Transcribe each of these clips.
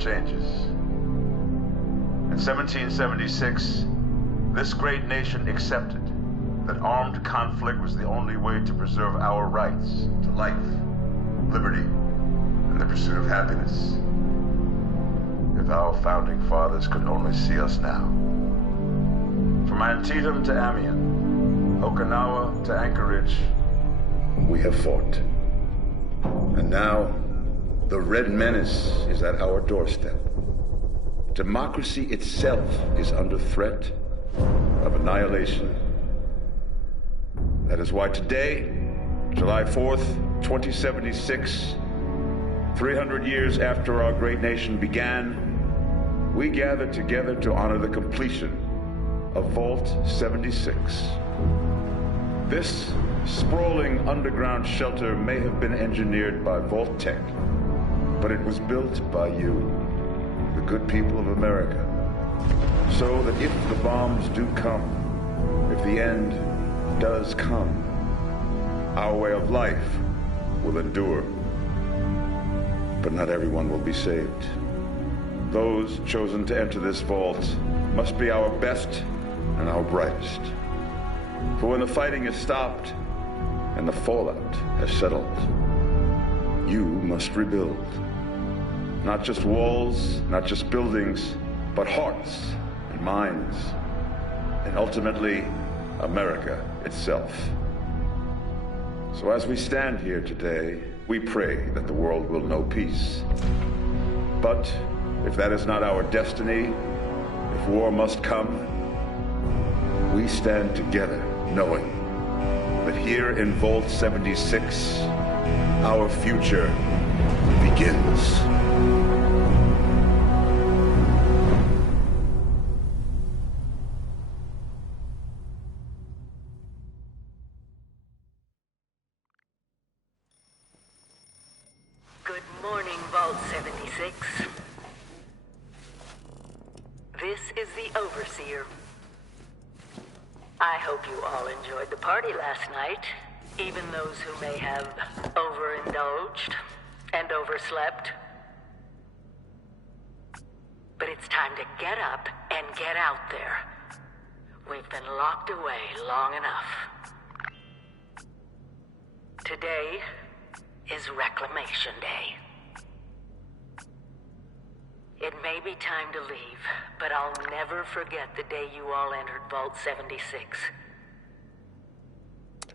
changes. In 1776, this great nation accepted that armed conflict was the only way to preserve our rights to life, liberty, and the pursuit of happiness. If our founding fathers could only see us now. From Antietam to Amiens, Okinawa to Anchorage, we have fought. And now, the Red Menace is at our doorstep. Democracy itself is under threat of annihilation. That is why today, July 4th, 2076, 300 years after our great nation began, we gather together to honor the completion of Vault 76. This sprawling underground shelter may have been engineered by Vault-Tec, but it was built by you, the good people of America, so that if the bombs do come, if the end does come, our way of life will endure. But not everyone will be saved. Those chosen to enter this vault must be our best and our brightest. For when the fighting is stopped and the fallout has settled, you must rebuild. Not just walls, not just buildings, but hearts and minds, and ultimately, America itself. So as we stand here today, we pray that the world will know peace. But if that is not our destiny, if war must come, we stand together knowing that here in Vault 76, our future begins. Good morning, Vault 76. This is the Overseer. I hope you all enjoyed the party last night, even those who may have overindulged and overslept. But it's time to get up and get out there. We've been locked away long enough. Today is Reclamation Day. It may be time to leave, but I'll never forget the day you all entered Vault 76.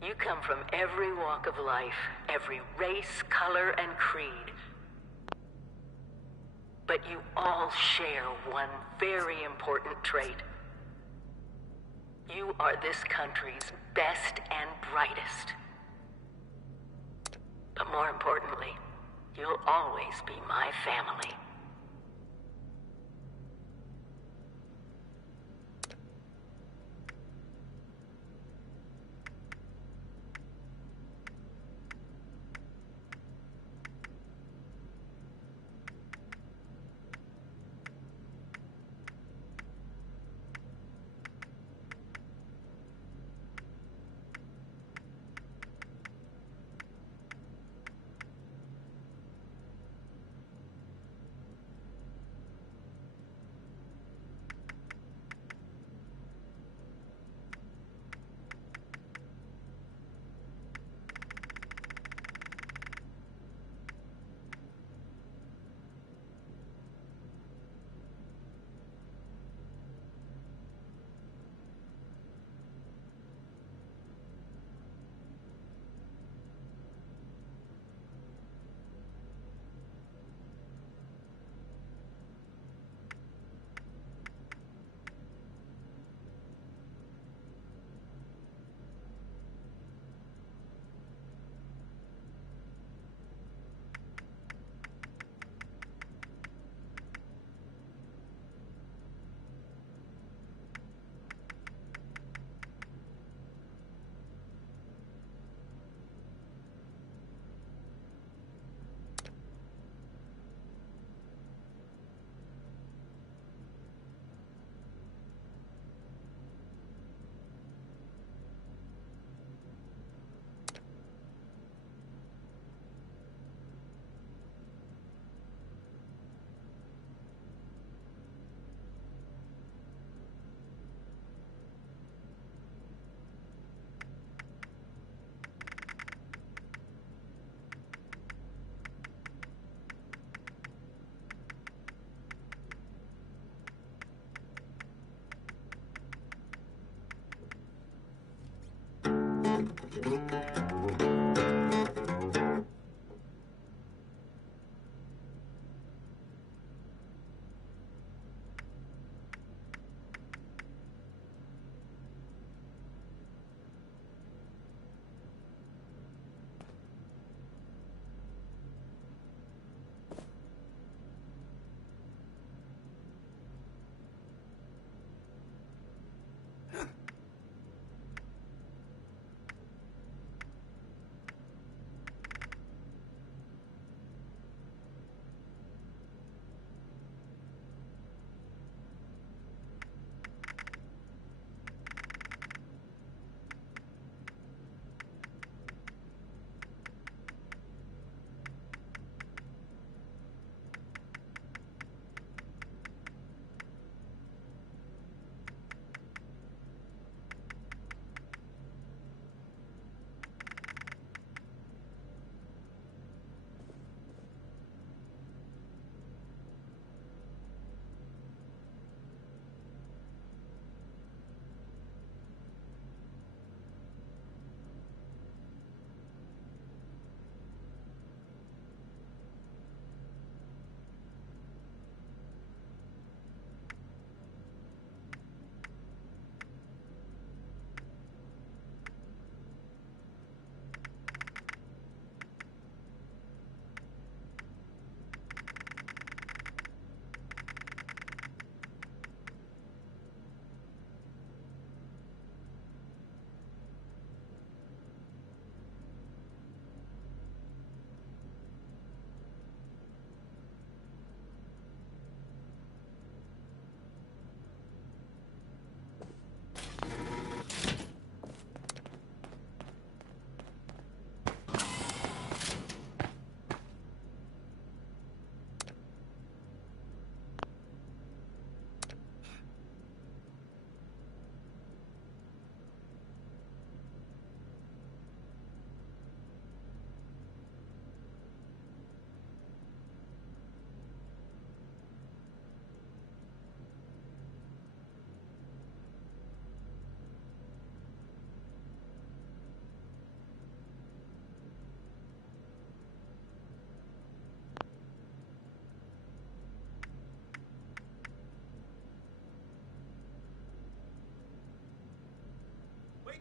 You come from every walk of life, every race, color, and creed. But you all share one very important trait. You are this country's best and brightest. But more importantly, you'll always be my family.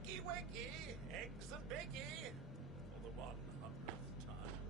Wakey, wakey, eggs and bakey, for the 100th time.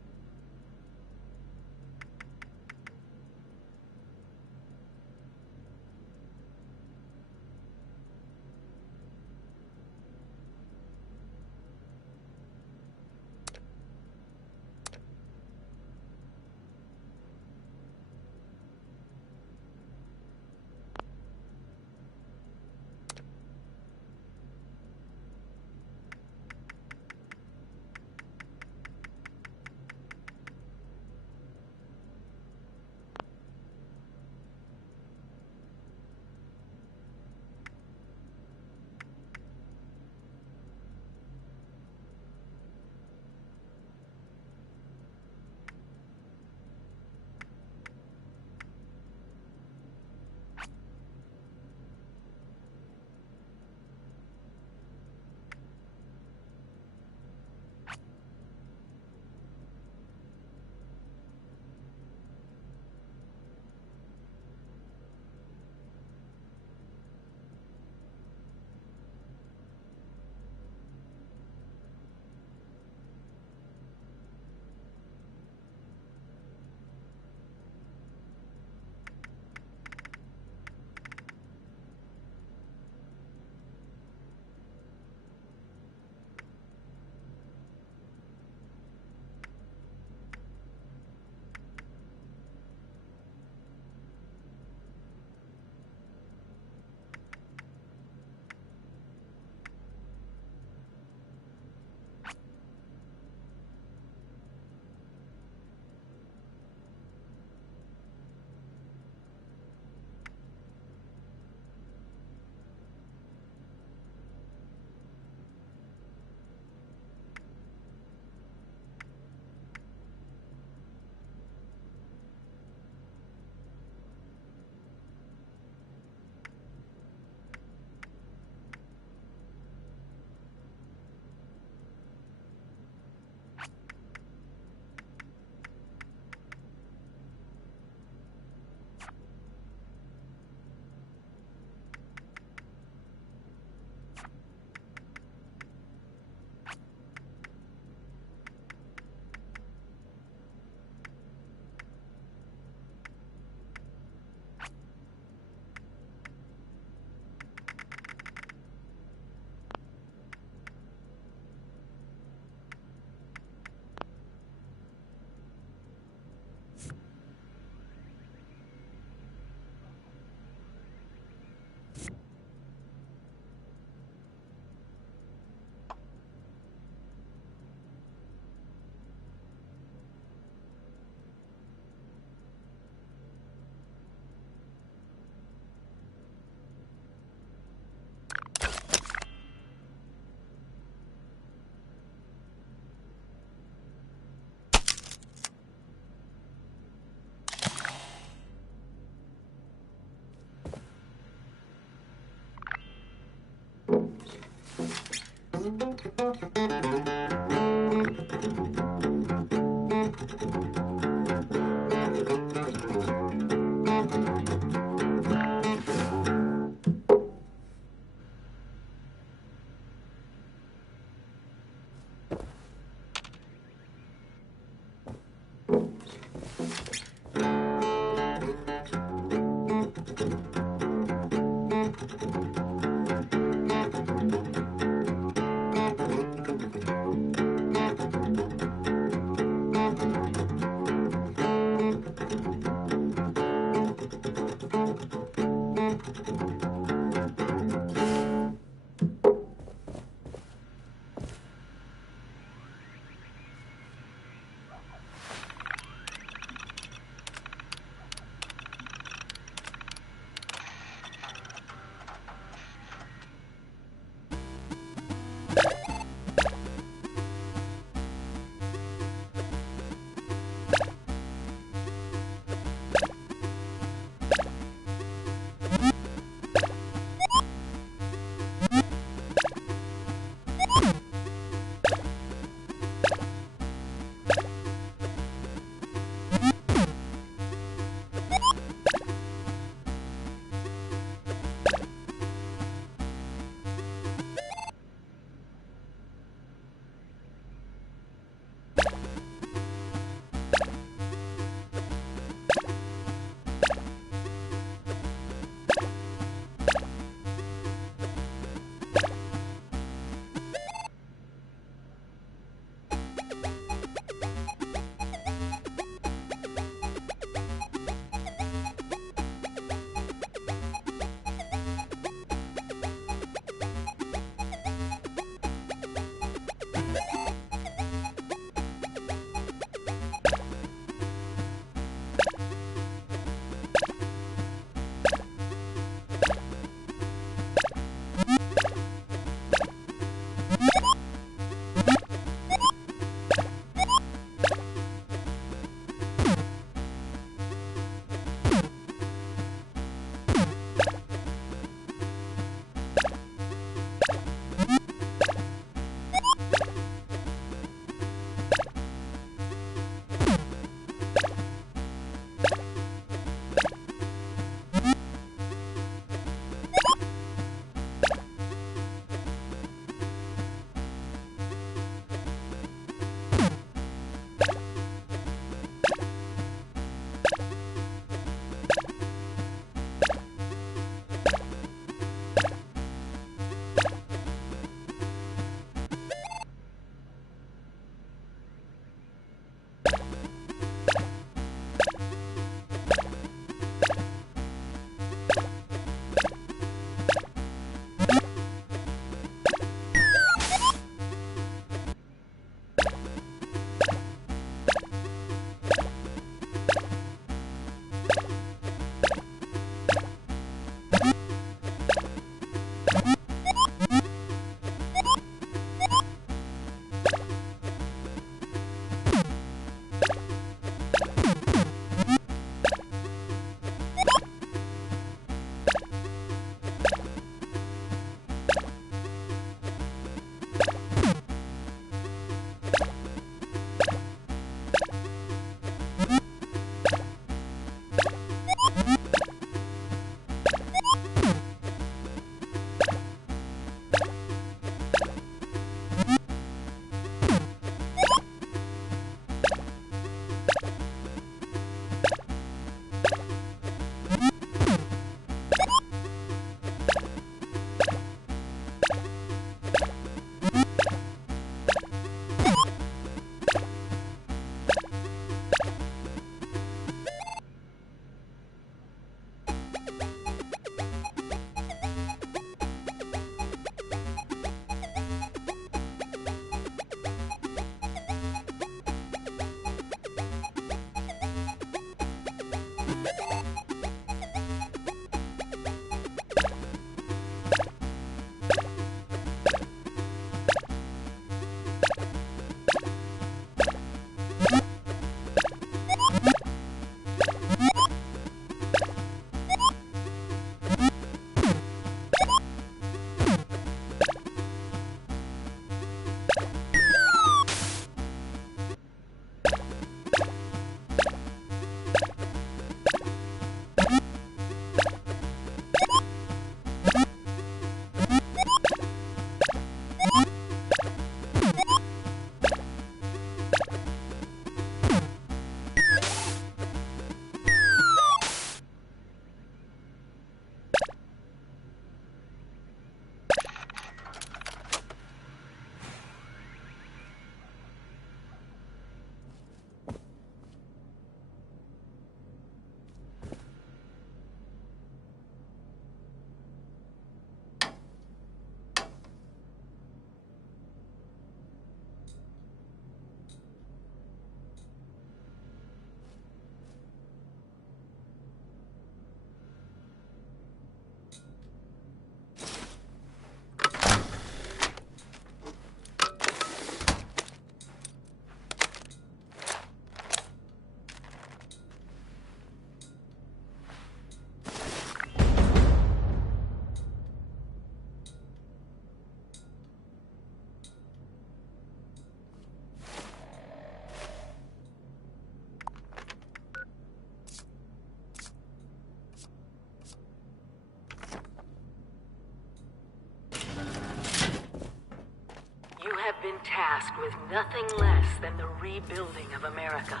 with nothing less than the rebuilding of America.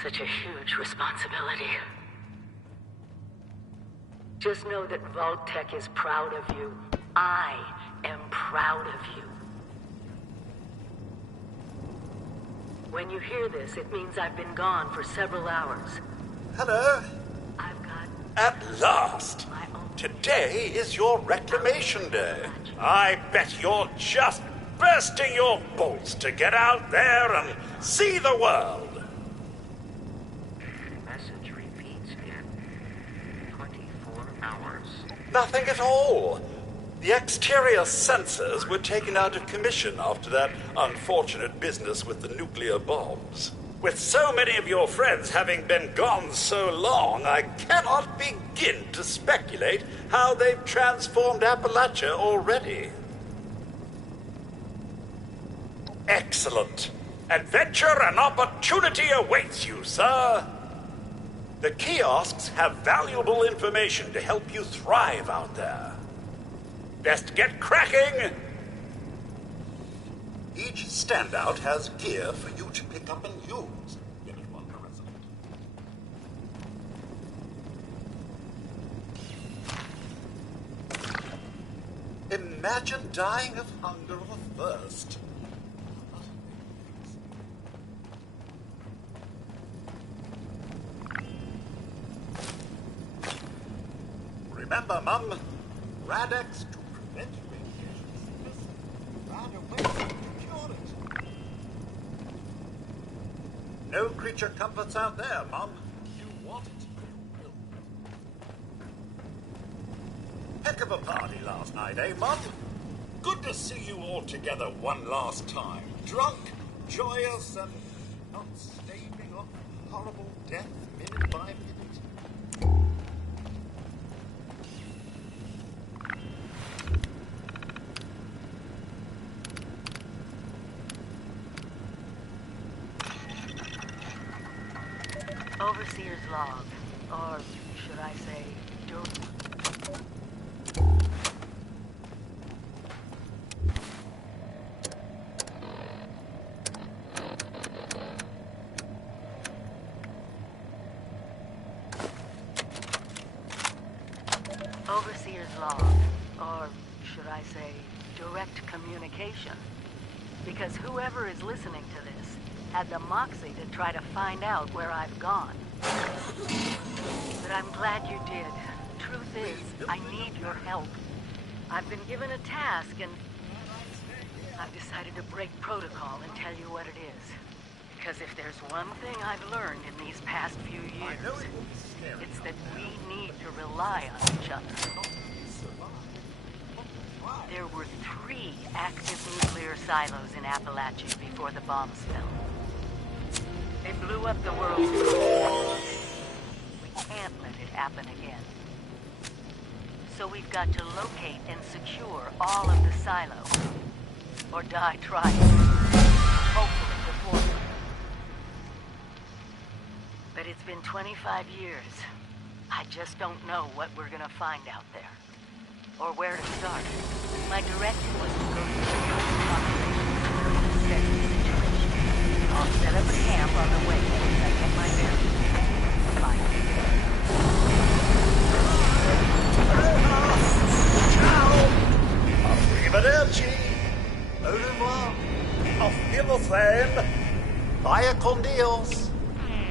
Such a huge responsibility. Just know that Vault-Tec is proud of you. I am proud of you. When you hear this, it means I've been gone for several hours. Hello. I've got At last! my own... Today is your reclamation day. I bet you're just bursting your bolts to get out there and see the world. Message repeats in 24 hours. Nothing at all. The exterior sensors were taken out of commission after that unfortunate business with the nuclear bombs. With so many of your friends having been gone so long, I cannot begin to speculate how they've transformed Appalachia already. Excellent. Adventure and opportunity awaits you, sir. The kiosks have valuable information to help you thrive out there. Best get cracking! Each standout has gear for you to pick up and use. Unit 1 resident. Imagine dying of hunger or thirst. Remember, Mum, Rad-X to prevent radiation sickness. Rad-Away to cure it. No creature comforts out there, Mum. You want it, you will. Heck of a party last night, eh, Mum? Good to see you all together one last time. Drunk, joyous, and not staving off horrible death minute by minute. Overseer's log, or should I say, Overseer's log, or should I say, direct communication. Because whoever is listening to this had the moxie to try to find out where I've gone. But I'm glad you did. Truth is, I need your help. I've been given a task and I've decided to break protocol and tell you what it is. Because if there's one thing I've learned in these past few years, it's that we need to rely on each other. There were 3 active nuclear silos in Appalachia before the bombs fell. They blew up the world. We can't let it happen again. So we've got to locate and secure all of the silos. Or die trying. Hopefully before. But it's been 25 years. I just don't know what we're gonna find out there. Or where to start. My directive was to go to the population to set the situation. I'll set up a camp on the way once I get my bearings. Bye. Ciao! Arrivederci! Au revoir! Auf Wiedersehen! Vaya con Dios!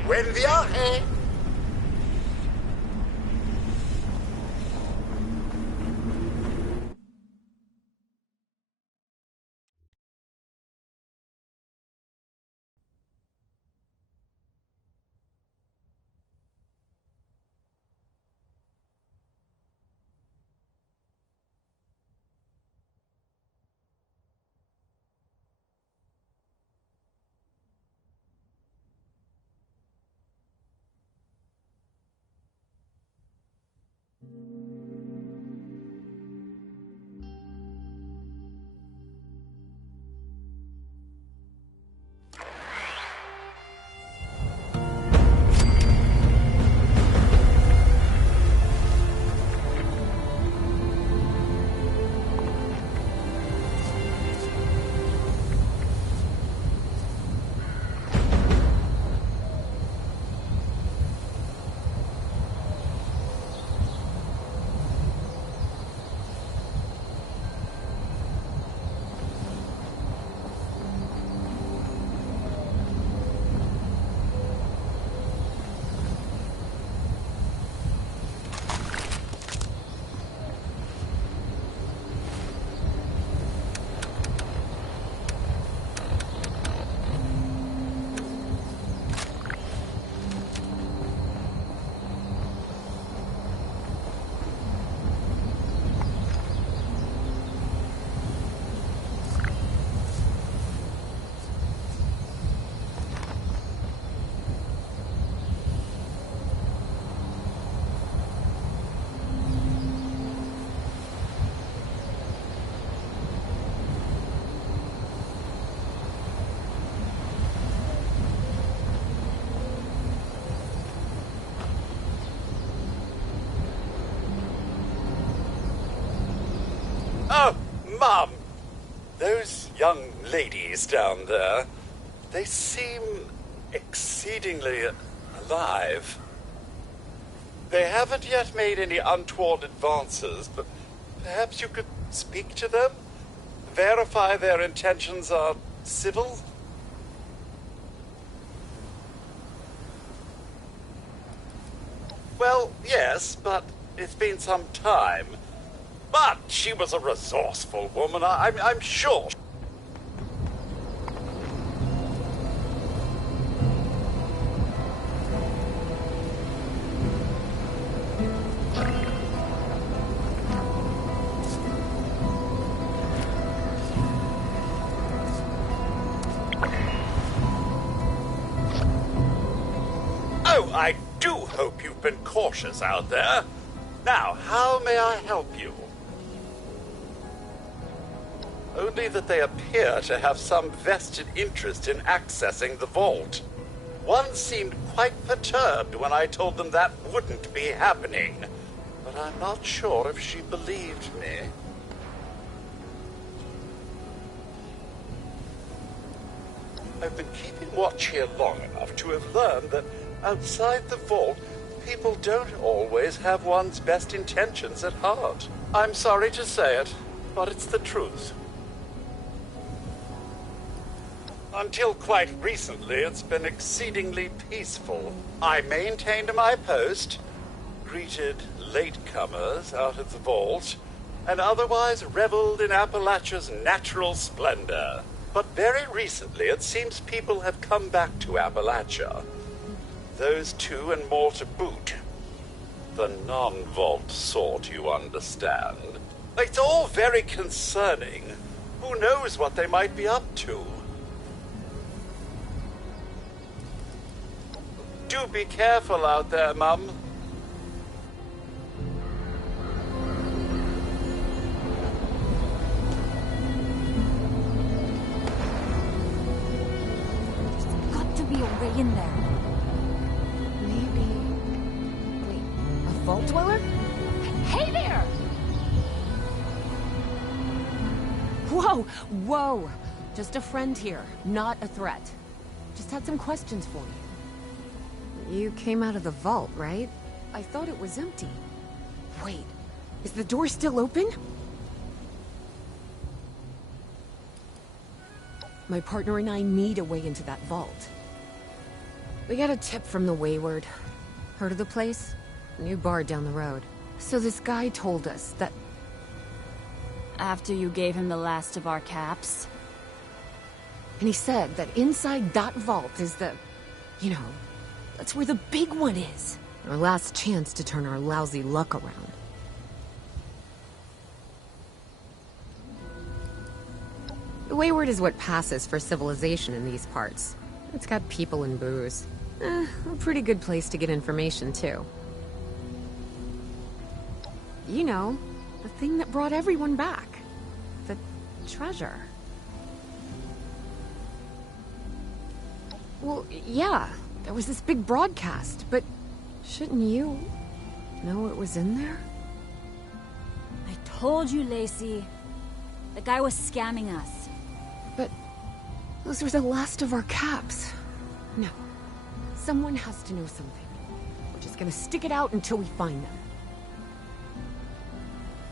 Buen viaje! Mom, those young ladies down there, they seem exceedingly alive. They haven't yet made any untoward advances, but perhaps you could speak to them? Verify their intentions are civil? Well, yes, but it's been some time. But she was a resourceful woman, I'm sure. Oh, I do hope you've been cautious out there. Now, how may I help you? Only that they appear to have some vested interest in accessing the vault. One seemed quite perturbed when I told them that wouldn't be happening, but I'm not sure if she believed me. I've been keeping watch here long enough to have learned that outside the vault, people don't always have one's best intentions at heart. I'm sorry to say it, but it's the truth. Until quite recently, it's been exceedingly peaceful. I maintained my post, greeted latecomers out of the vault, and otherwise reveled in Appalachia's natural splendor. But very recently, it seems people have come back to Appalachia. Those two and more to boot. The non-vault sort, you understand. It's all very concerning. Who knows what they might be up to? Do be careful out there, Mum. There's got to be a way in there. Maybe... Wait, a vault dweller? Hey there! Whoa, whoa! Just a friend here, not a threat. Just had some questions for you. You came out of the vault, right? I thought it was empty. Wait, is the door still open? My partner and I need a way into that vault. We got a tip from the Wayward. Heard of the place? New bar down the road. So this guy told us that... After you gave him the last of our caps? And he said that inside that vault is the... You know, that's where the big one is. Our last chance to turn our lousy luck around. The Wayward is what passes for civilization in these parts. It's got people and booze. A pretty good place to get information, too. You know, the thing that brought everyone back. The treasure. Well, yeah, there was this big broadcast, but shouldn't you know it was in there? I told you, Lacey. The guy was scamming us. But those were the last of our caps. No. Someone has to know something. We're just gonna stick it out until we find them.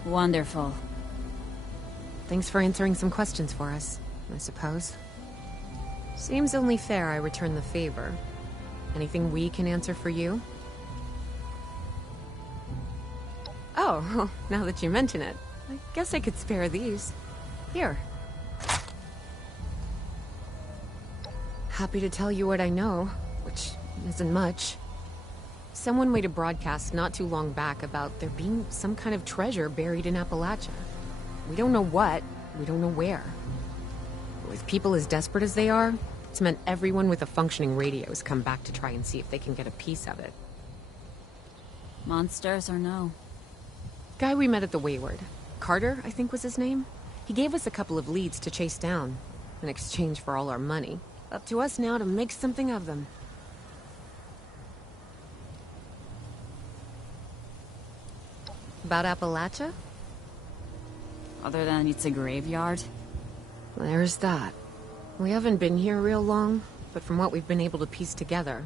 Wonderful. Thanks for answering some questions for us, I suppose. Seems only fair I return the favor. Anything we can answer for you? Oh, well, now that you mention it, I guess I could spare these. Here. Happy to tell you what I know, which isn't much. Someone made a broadcast not too long back about there being some kind of treasure buried in Appalachia. We don't know what, we don't know where. With people as desperate as they are, it's meant everyone with a functioning radio has come back to try and see if they can get a piece of it. Monsters or no? Guy we met at the Wayward. Carter, I think was his name. He gave us a couple of leads to chase down, in exchange for all our money. Up to us now to make something of them. About Appalachia? Other than it's a graveyard? There's that. We haven't been here real long, but from what we've been able to piece together,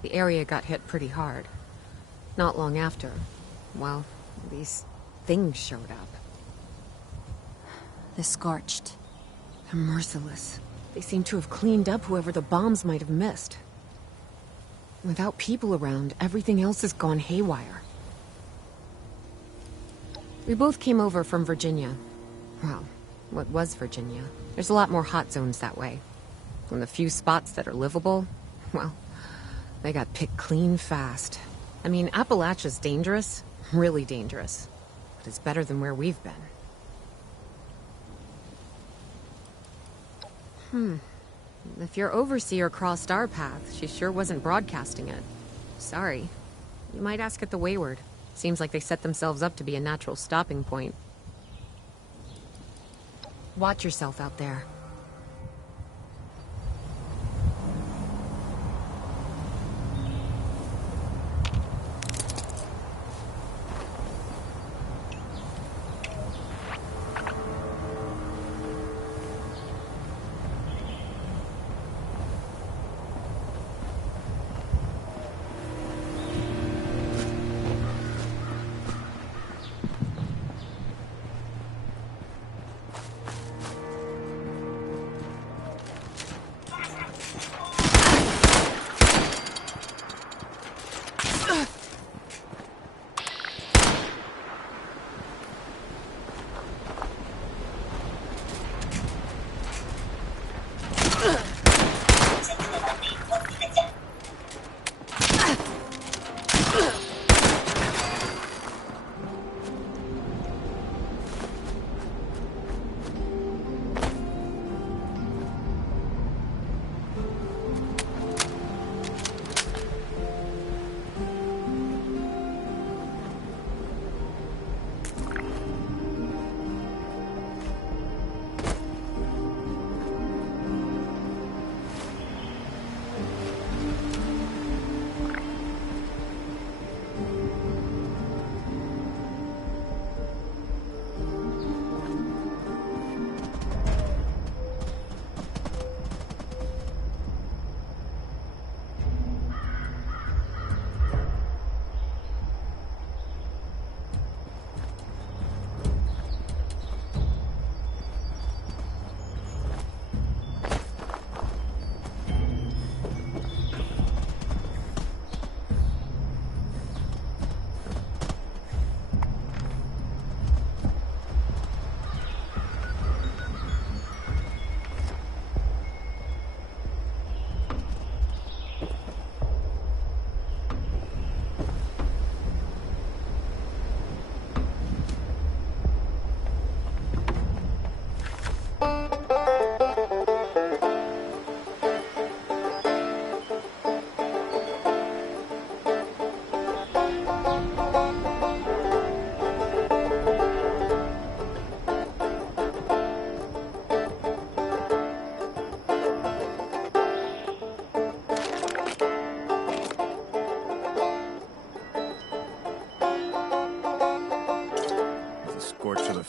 the area got hit pretty hard. Not long after, well, these things showed up. The Scorched. They're merciless. They seem to have cleaned up whoever the bombs might have missed. Without people around, everything else has gone haywire. We both came over from Virginia. Well, what was Virginia? There's a lot more hot zones that way. And the few spots that are livable, well, they got picked clean fast. I mean, Appalachia's dangerous, really dangerous. But it's better than where we've been. If your overseer crossed our path, she sure wasn't broadcasting it. Sorry. You might ask at the Wayward. Seems like they set themselves up to be a natural stopping point. Watch yourself out there.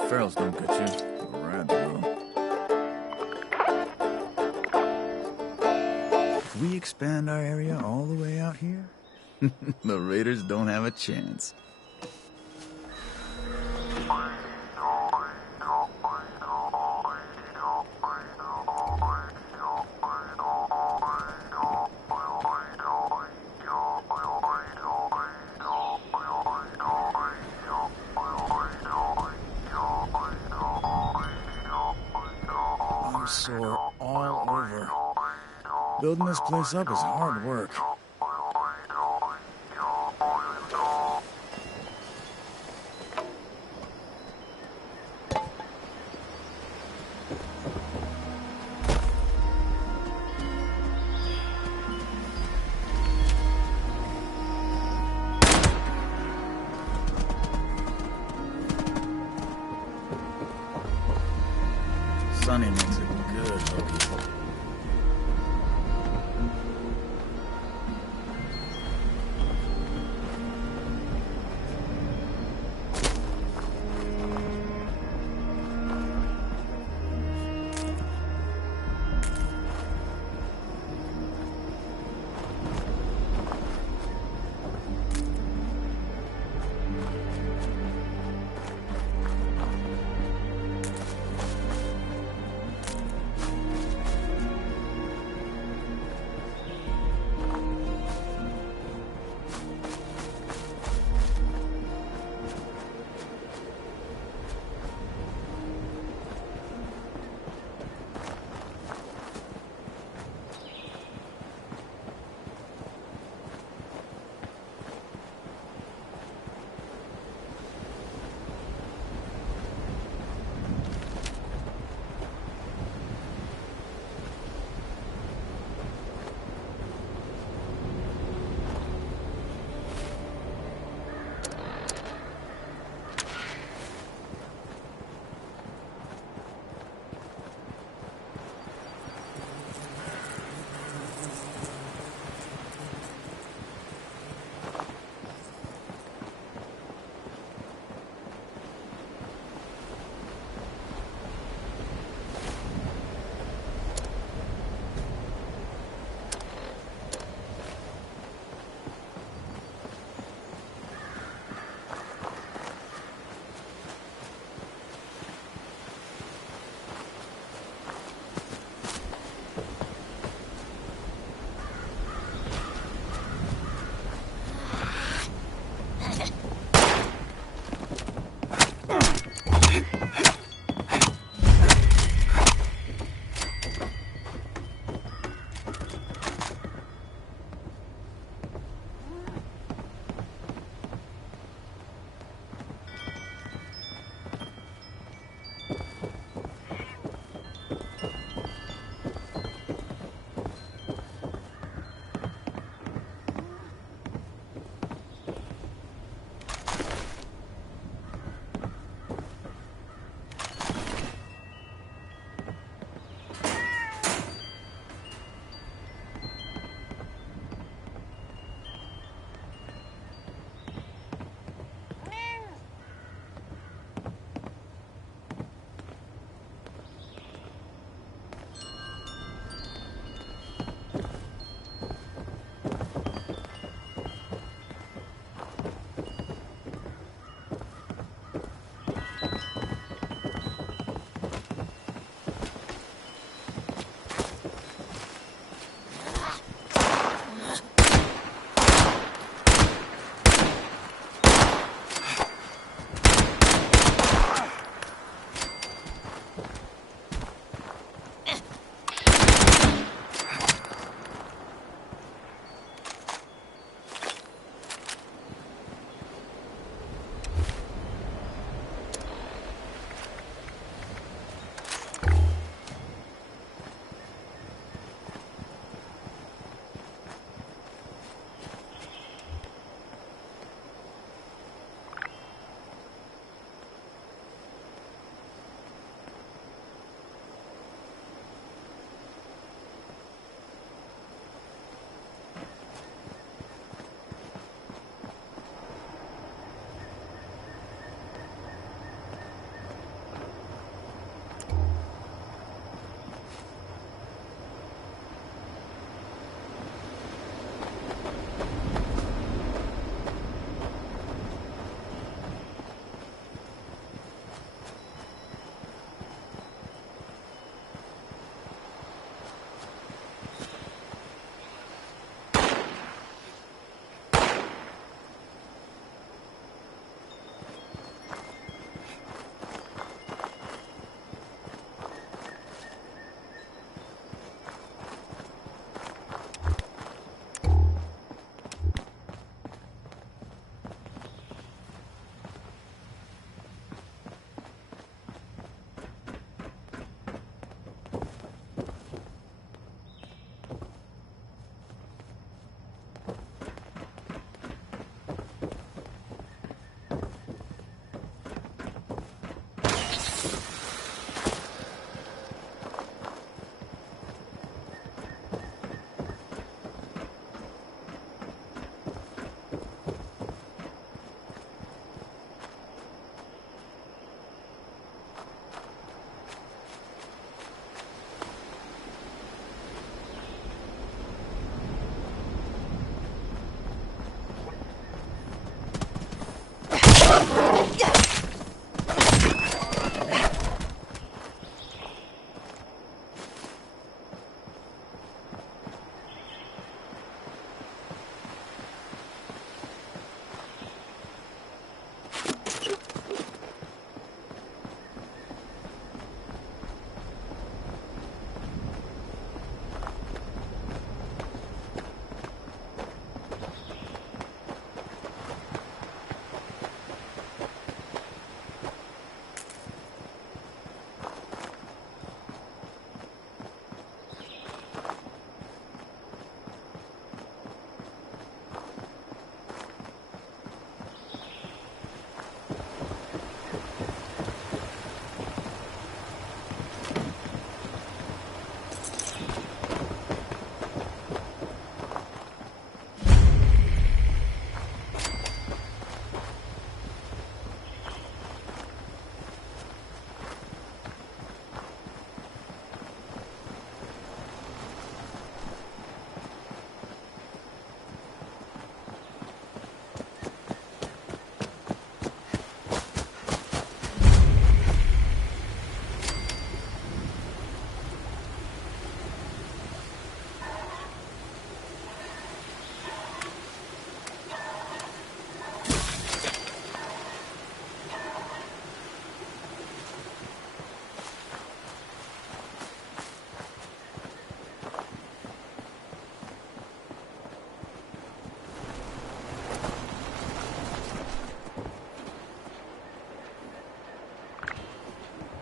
Ferals don't get you. Rats will. If we expand our area all the way out here, the Raiders don't have a chance. Sore all over. Building this place up is hard work. Sonny makes a good hooky.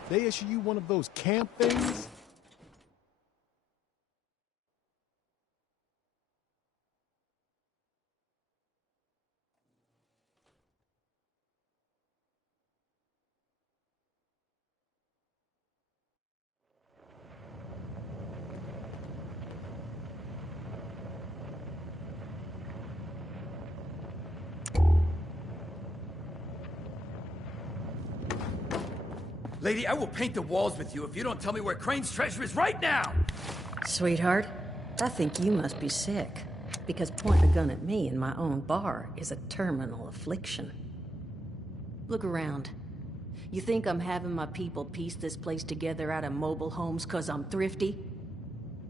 They issue you one of those camp things? Lady, I will paint the walls with you if you don't tell me where Crane's treasure is right now! Sweetheart, I think you must be sick, because pointing a gun at me in my own bar is a terminal affliction. Look around. You think I'm having my people piece this place together out of mobile homes 'cause I'm thrifty?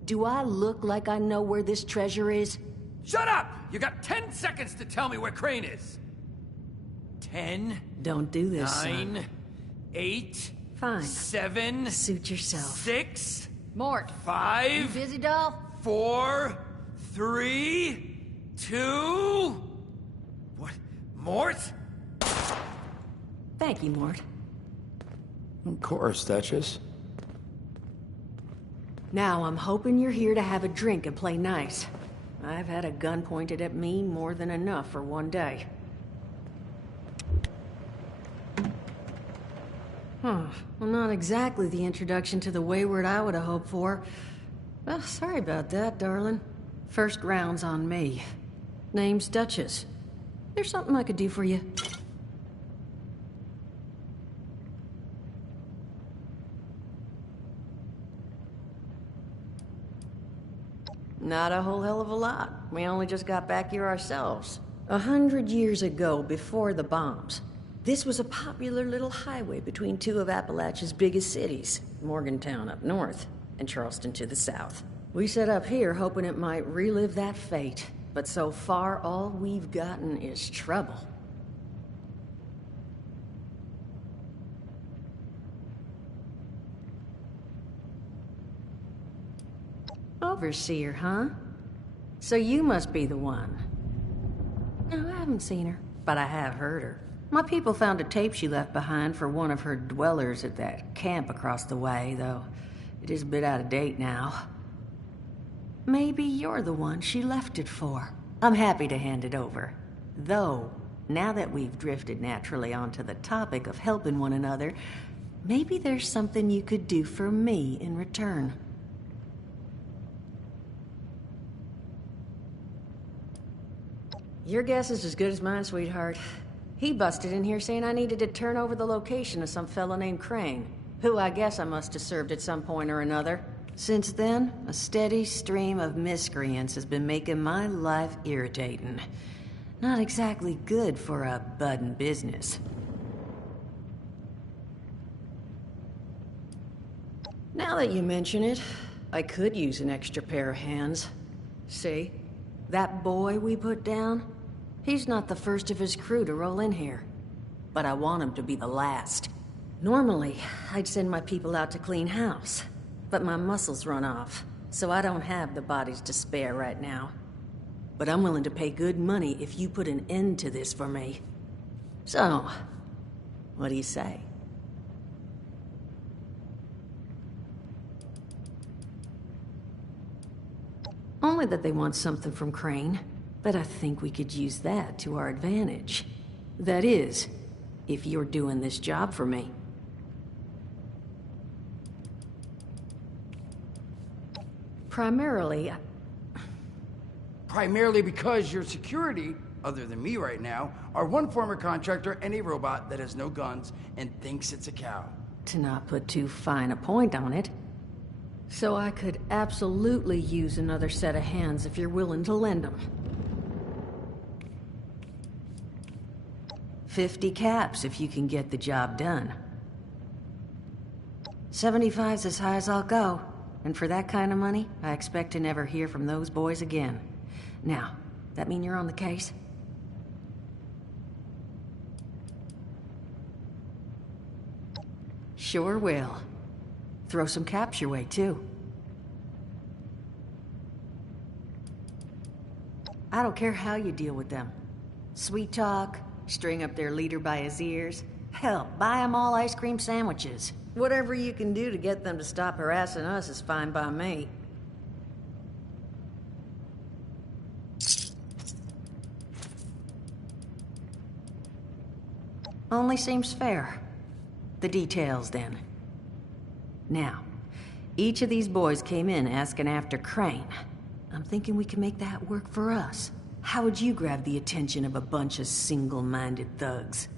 Do I look like I know where this treasure is? Shut up! You got 10 seconds to tell me where Crane is! 10... Don't do this, son. 9... 8... Fine. 7... Suit yourself. 6... Mort. 5... You busy, doll? 4... 3... 2... What? Mort? Thank you, Mort. Of course, Duchess. Now, I'm hoping you're here to have a drink and play nice. I've had a gun pointed at me more than enough for one day. Well, not exactly the introduction to the Wayward I would have hoped for. Well, sorry about that, darling. First round's on me. Name's Duchess. There's something I could do for you. Not a whole hell of a lot. We only just got back here ourselves. 100 years ago, before the bombs, this was a popular little highway between two of Appalachia's biggest cities, Morgantown up north, and Charleston to the south. We set up here hoping it might relive that fate, but so far all we've gotten is trouble. Overseer, huh? So you must be the one. No, I haven't seen her, but I have heard her. My people found a tape she left behind for one of her dwellers at that camp across the way, though it is a bit out of date now. Maybe you're the one she left it for. I'm happy to hand it over. Though, now that we've drifted naturally onto the topic of helping one another, maybe there's something you could do for me in return. Your guess is as good as mine, sweetheart. He busted in here saying I needed to turn over the location of some fellow named Crane, who I guess I must have served at some point or another. Since then, a steady stream of miscreants has been making my life irritating. Not exactly good for a budding business. Now that you mention it, I could use an extra pair of hands. See? That boy we put down? He's not the first of his crew to roll in here. But I want him to be the last. Normally, I'd send my people out to clean house. But my muscles run off, so I don't have the bodies to spare right now. But I'm willing to pay good money if you put an end to this for me. So, what do you say? Only that they want something from Crane, but I think we could use that to our advantage. That is, if you're doing this job for me. Primarily because your security, other than me right now, are one former contractor and a robot that has no guns and thinks it's a cow. To not put too fine a point on it. So I could absolutely use another set of hands if you're willing to lend them. 50 caps if you can get the job done. 75's as high as I'll go. And for that kind of money, I expect to never hear from those boys again. Now, that mean you're on the case? Sure will. Throw some caps your way, too. I don't care how you deal with them. Sweet talk, string up their leader by his ears. Hell, buy them all ice cream sandwiches. Whatever you can do to get them to stop harassing us is fine by me. Only seems fair. The details, then. Now, each of these boys came in asking after Crane. I'm thinking we can make that work for us. How would you grab the attention of a bunch of single-minded thugs?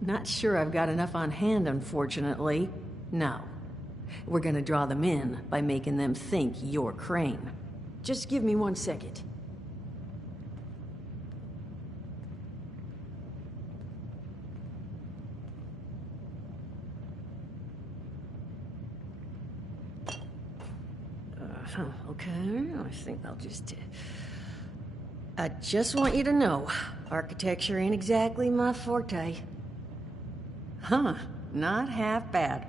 Not sure I've got enough on hand, unfortunately. No. We're gonna draw them in by making them think you're Crane. Just give me 1 second. Okay, I think I'll just... I just want you to know, architecture ain't exactly my forte. Huh, not half bad.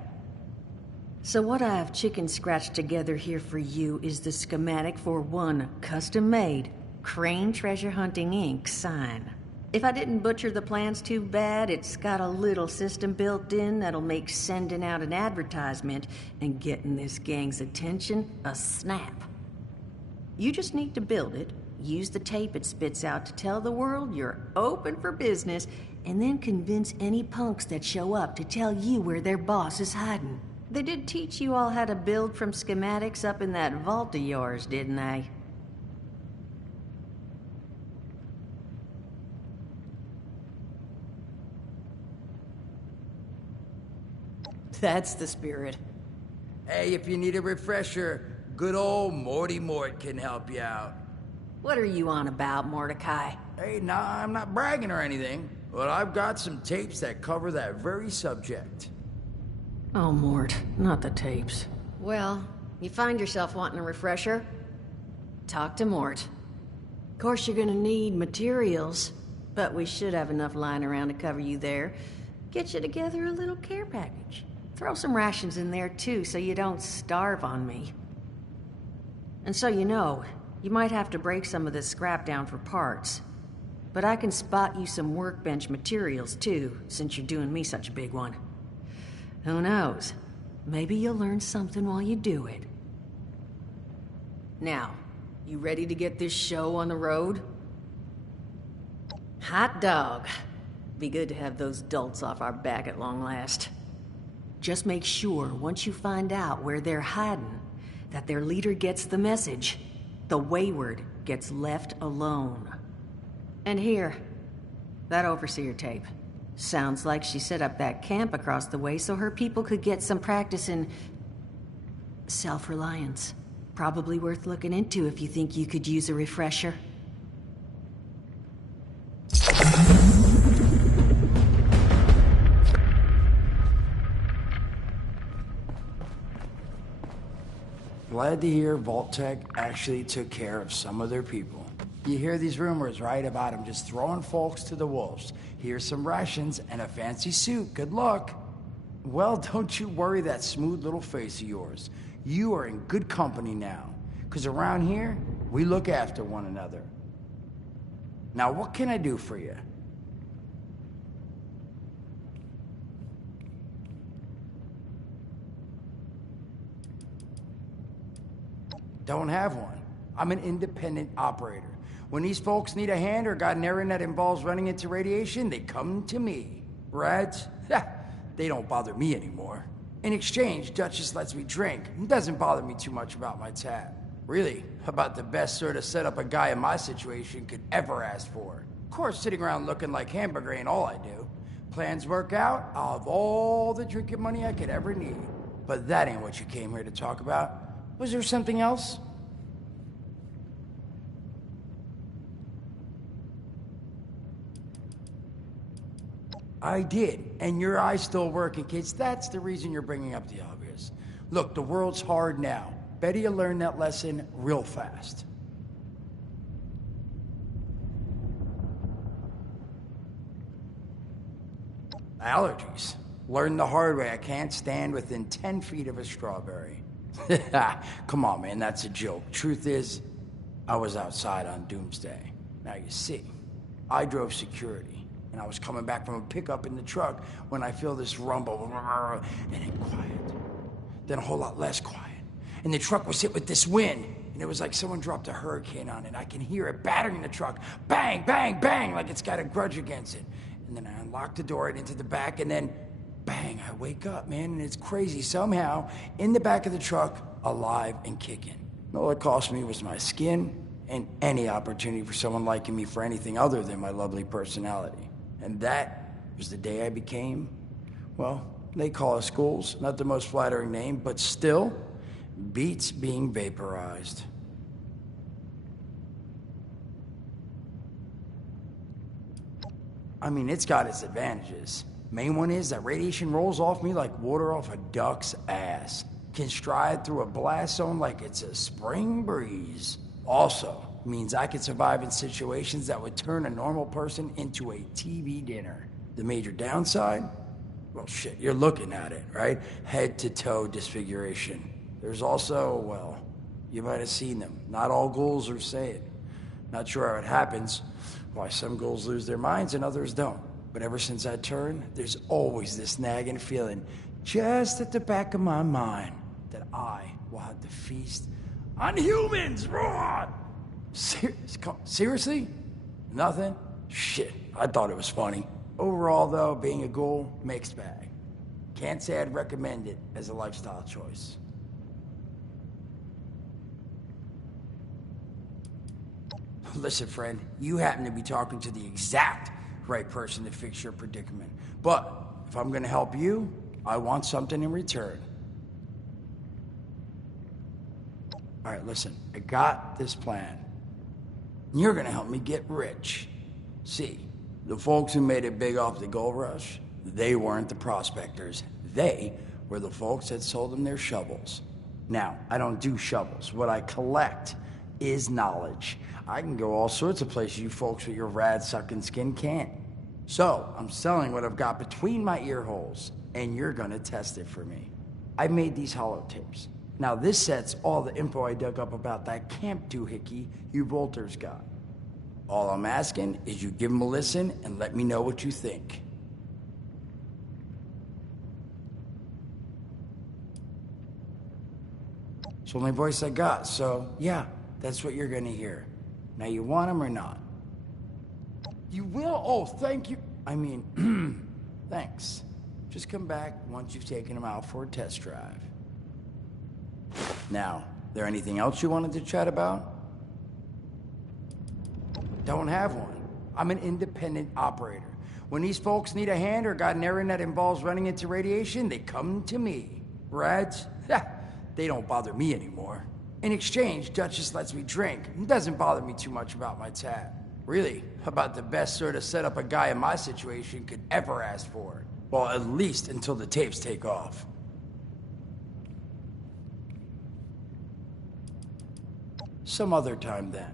So what I've chicken scratched together here for you is the schematic for one custom-made Crane Treasure Hunting Inc. sign. If I didn't butcher the plans too bad, it's got a little system built in that'll make sending out an advertisement and getting this gang's attention a snap. You just need to build it, use the tape it spits out to tell the world you're open for business, and then convince any punks that show up to tell you where their boss is hiding. They did teach you all how to build from schematics up in that vault of yours, didn't they? That's the spirit. Hey, if you need a refresher, good old Morty Mort can help you out. What are you on about, Mordecai? Hey, nah, I'm not bragging or anything, but I've got some tapes that cover that very subject. Oh, Mort, not the tapes. Well, you find yourself wanting a refresher? Talk to Mort. Of course, you're gonna need materials, but we should have enough lying around to cover you there. Get you together a little care package. Throw some rations in there, too, so you don't starve on me. And so you know, you might have to break some of this scrap down for parts. But I can spot you some workbench materials, too, since you're doing me such a big one. Who knows? Maybe you'll learn something while you do it. Now, you ready to get this show on the road? Hot dog. Be good to have those dolts off our back at long last. Just make sure, once you find out where they're hiding, that their leader gets the message. The wayward gets left alone. And here, that overseer tape. Sounds like she set up that camp across the way so her people could get some practice in self-reliance. Probably worth looking into if you think you could use a refresher. Glad to hear Vault-Tec actually took care of some of their people. You hear these rumors, right, about them just throwing folks to the wolves. Here's some rations and a fancy suit. Good luck. Well, don't you worry that smooth little face of yours. You are in good company now. Because around here, we look after one another. Now, what can I do for you? Don't have one. I'm an independent operator. When these folks need a hand or got an errand that involves running into radiation, they come to me. Rats? They don't bother me anymore. In exchange, Duchess lets me drink and doesn't bother me too much about my tab. Really, about the best sort of setup a guy in my situation could ever ask for. Of course, sitting around looking like hamburger ain't all I do. Plans work out, I'll have all the drinking money I could ever need. But that ain't what you came here to talk about. Was there something else? I did, and your eyes still working, kids. That's the reason you're bringing up the obvious. Look, the world's hard now. Better you learn that lesson real fast. Allergies. Learned the hard way. I can't stand within 10 feet of a strawberry. Come on, man, that's a joke. Truth is, I was outside on Doomsday. Now you see, I drove security, and I was coming back from a pickup in the truck when I feel this rumble, and then quiet. Then a whole lot less quiet. And the truck was hit with this wind, and it was like someone dropped a hurricane on it. I can hear it battering the truck. Bang, bang, bang, like it's got a grudge against it. And then I unlocked the door and into the back, and then bang, I wake up, man, and it's crazy. Somehow, in the back of the truck, alive and kicking. All it cost me was my skin and any opportunity for someone liking me for anything other than my lovely personality. And that was the day I became, well, they call us schools, not the most flattering name, but still beats being vaporized. I mean, it's got its advantages. Main one is that radiation rolls off me like water off a duck's ass. Can stride through a blast zone like it's a spring breeze. Also, means I can survive in situations that would turn a normal person into a TV dinner. The major downside? Well, shit, you're looking at it, right? Head to toe disfiguration. There's also, well, you might have seen them. Not all ghouls are sane. Not sure how it happens, why some ghouls lose their minds and others don't. But ever since I turned, there's always this nagging feeling just at the back of my mind that I will have to feast on humans, raw! Seriously? Nothing? Shit, I thought it was funny. Overall, though, being a ghoul, mixed bag. Can't say I'd recommend it as a lifestyle choice. Listen, friend, you happen to be talking to the exact right person to fix your predicament. But if I'm gonna help you, I want something in return. All right, listen, I got this plan. You're gonna help me get rich. See, the folks who made it big off the gold rush, they weren't the prospectors. They were the folks that sold them their shovels. Now, I don't do shovels. What I collect is knowledge. I can go all sorts of places you folks with your rad-sucking skin can't. So, I'm selling what I've got between my ear holes, and you're gonna test it for me. I made these holotapes. Now, this set's all the info I dug up about that camp doohickey you Volters got. All I'm asking is you give them a listen and let me know what you think. It's the only voice I got, so yeah, that's what you're gonna hear. Now, you want them or not? You will? Oh, thank you. I mean, thanks. Just come back once you've taken them out for a test drive. Now, there anything else you wanted to chat about? Don't have one. I'm an independent operator. When these folks need a hand or got an errand that involves running into radiation, they come to me. Rads? They don't bother me anymore. In exchange, Duchess lets me drink. It doesn't bother me too much about my tab. Really, about the best sort of setup a guy in my situation could ever ask for. Well, at least until the tapes take off. Some other time then.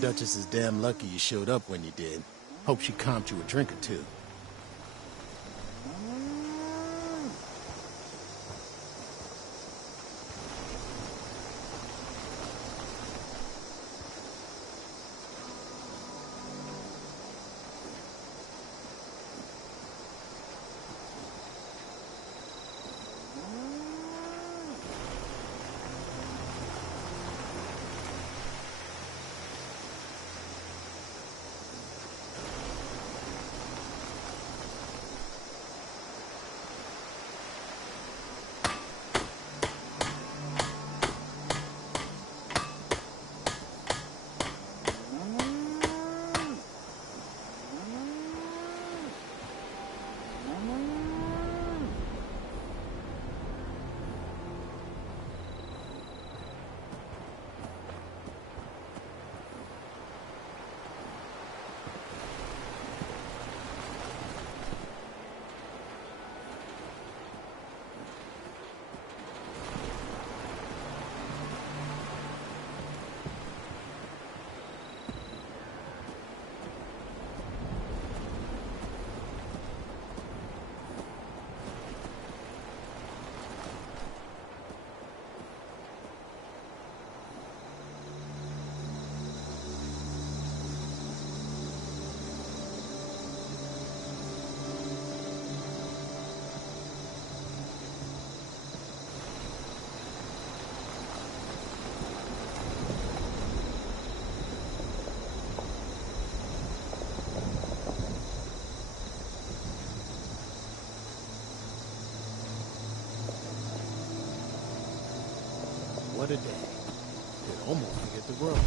Duchess is damn lucky you showed up when you did. Hope she comped you a drink or two. What a day. Could almost forget the world.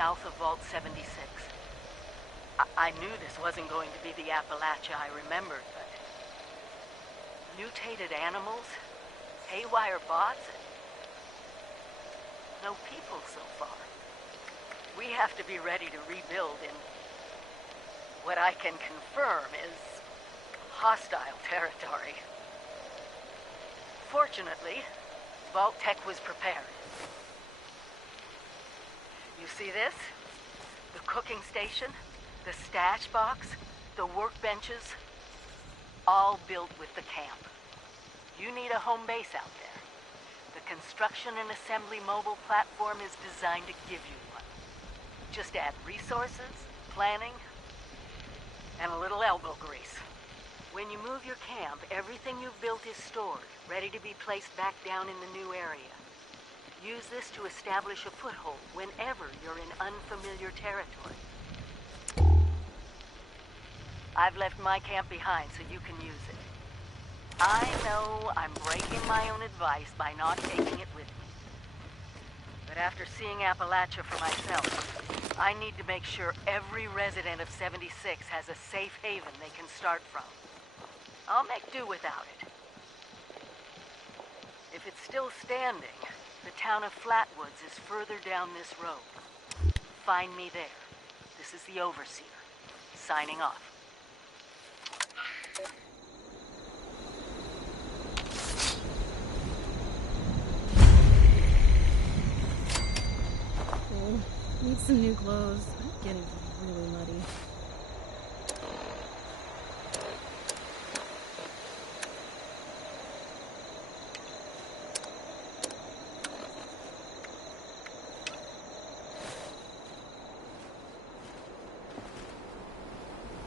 south of Vault 76. I knew this wasn't going to be the Appalachia I remembered, but... mutated animals, haywire bots, and no people so far. We have to be ready to rebuild in what I can confirm is hostile territory. Fortunately, Vault-Tec was prepared. You see this? The cooking station, the stash box, the workbenches, all built with the camp. You need a home base out there. The construction and assembly mobile platform is designed to give you one. Just add resources, planning, and a little elbow grease. When you move your camp, everything you've built is stored, ready to be placed back down in the new area. Use this to establish a foothold whenever you're in unfamiliar territory. I've left my camp behind so you can use it. I know I'm breaking my own advice by not taking it with me. But after seeing Appalachia for myself, I need to make sure every resident of 76 has a safe haven they can start from. I'll make do without it. If it's still standing, the town of Flatwoods is further down this road. Find me there. This is the Overseer, signing off. Oh, need some new clothes. I'm getting really muddy.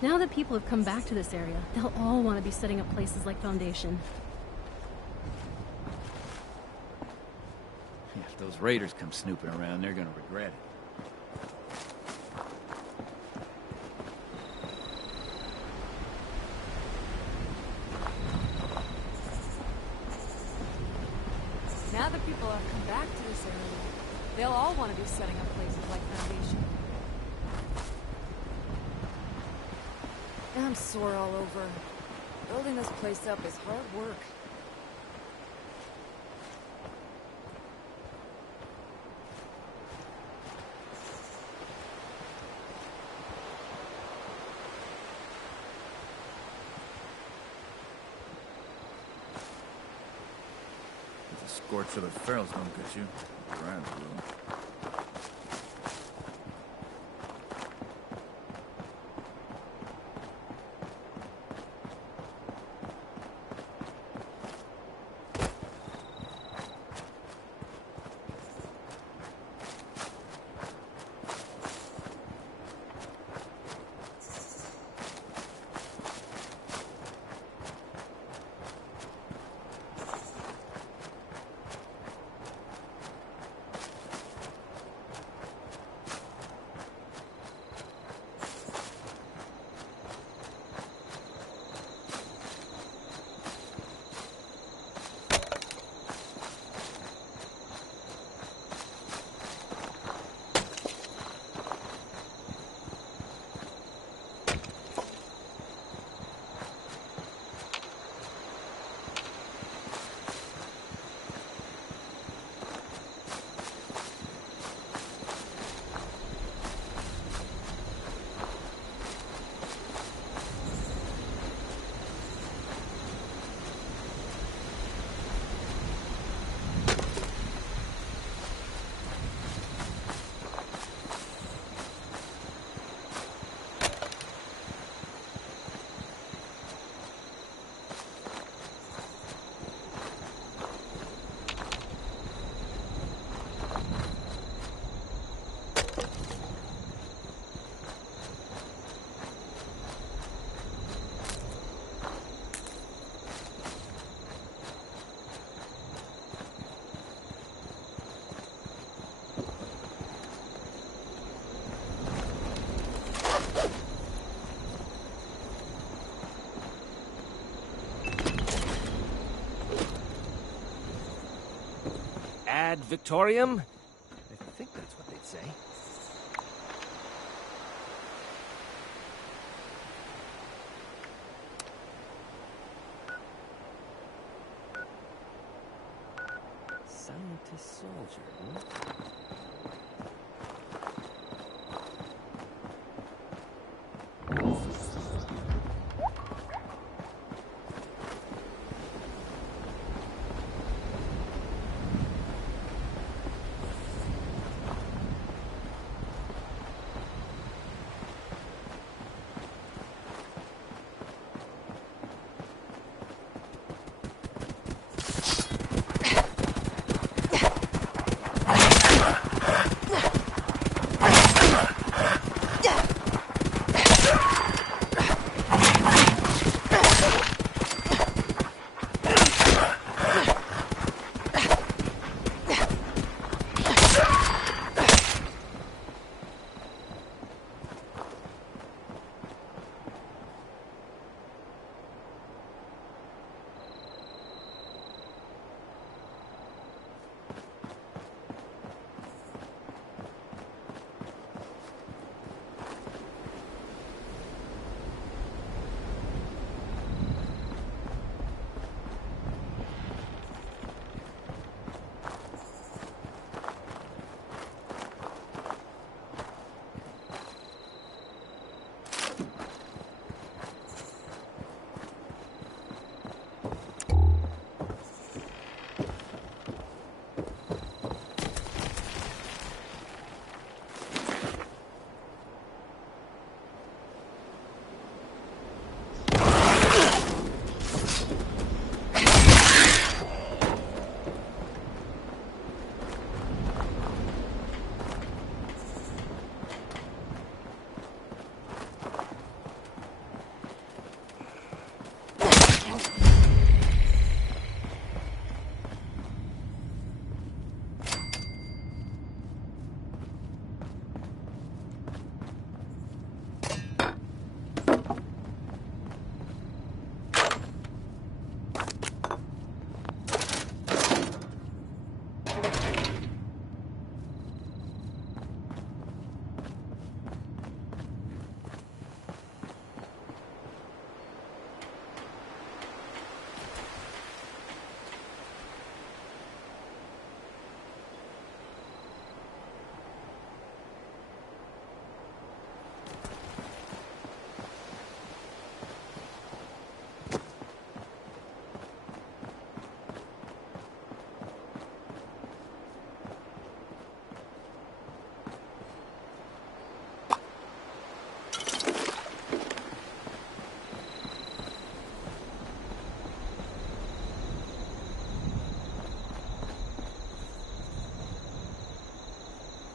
Now that people have come back to this area, they'll all want to be setting up places like Foundation. Yeah, if those raiders come snooping around, they're gonna regret it. Now that people have come back to this area, they'll all want to be setting up places like Foundation. I'm sore all over. Building this place up is hard work. The scorch for the ferals won't get you. Grimes will. Ad Victoriam? I think that's what they'd say. Scientist soldier,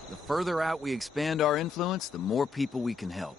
The further out we expand our influence, the more people we can help.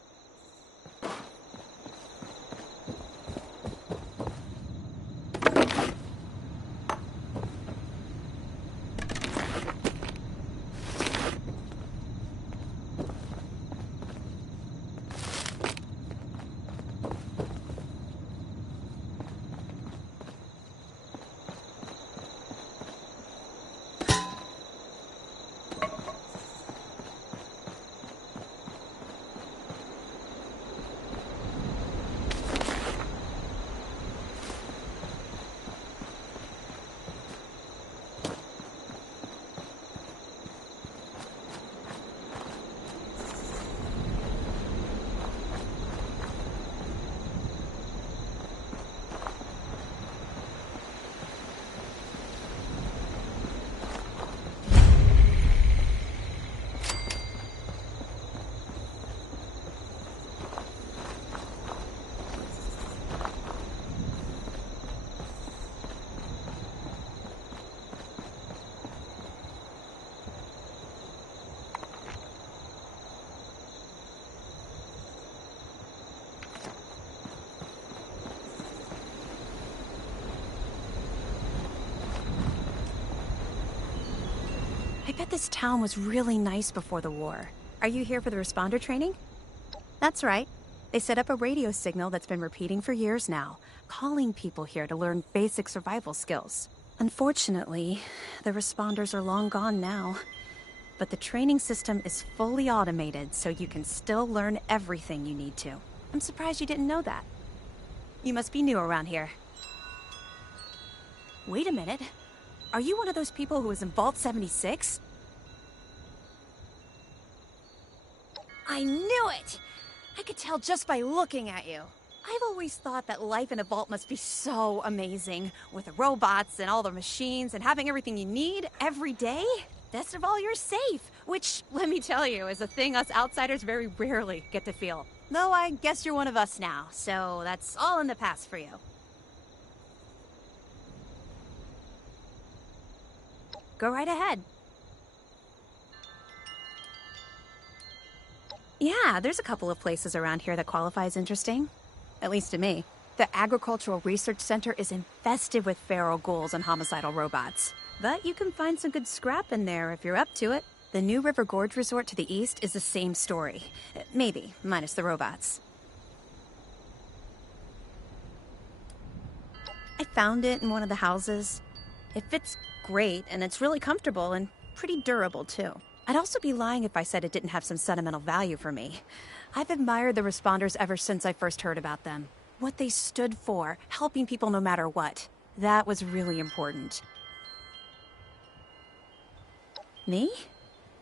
I bet this town was really nice before the war. Are you here for the responder training? That's right. They set up a radio signal that's been repeating for years now, calling people here to learn basic survival skills. Unfortunately, the responders are long gone now. But the training system is fully automated, so you can still learn everything you need to. I'm surprised you didn't know that. You must be new around here. Wait a minute. Are you one of those people who was in Vault 76? I knew it! I could tell just by looking at you. I've always thought that life in a vault must be so amazing, with the robots and all the machines and having everything you need every day. Best of all, you're safe, which, let me tell you, is a thing us outsiders very rarely get to feel. Though I guess you're one of us now, so that's all in the past for you. Go right ahead. Yeah, there's a couple of places around here that qualify as interesting. At least to me. The Agricultural Research Center is infested with feral ghouls and homicidal robots. But you can find some good scrap in there if you're up to it. The New River Gorge Resort to the east is the same story. Maybe, minus the robots. I found it in one of the houses. It fits great, and it's really comfortable and pretty durable, too. I'd also be lying if I said it didn't have some sentimental value for me. I've admired the Responders ever since I first heard about them. What they stood for, helping people no matter what. That was really important. Me?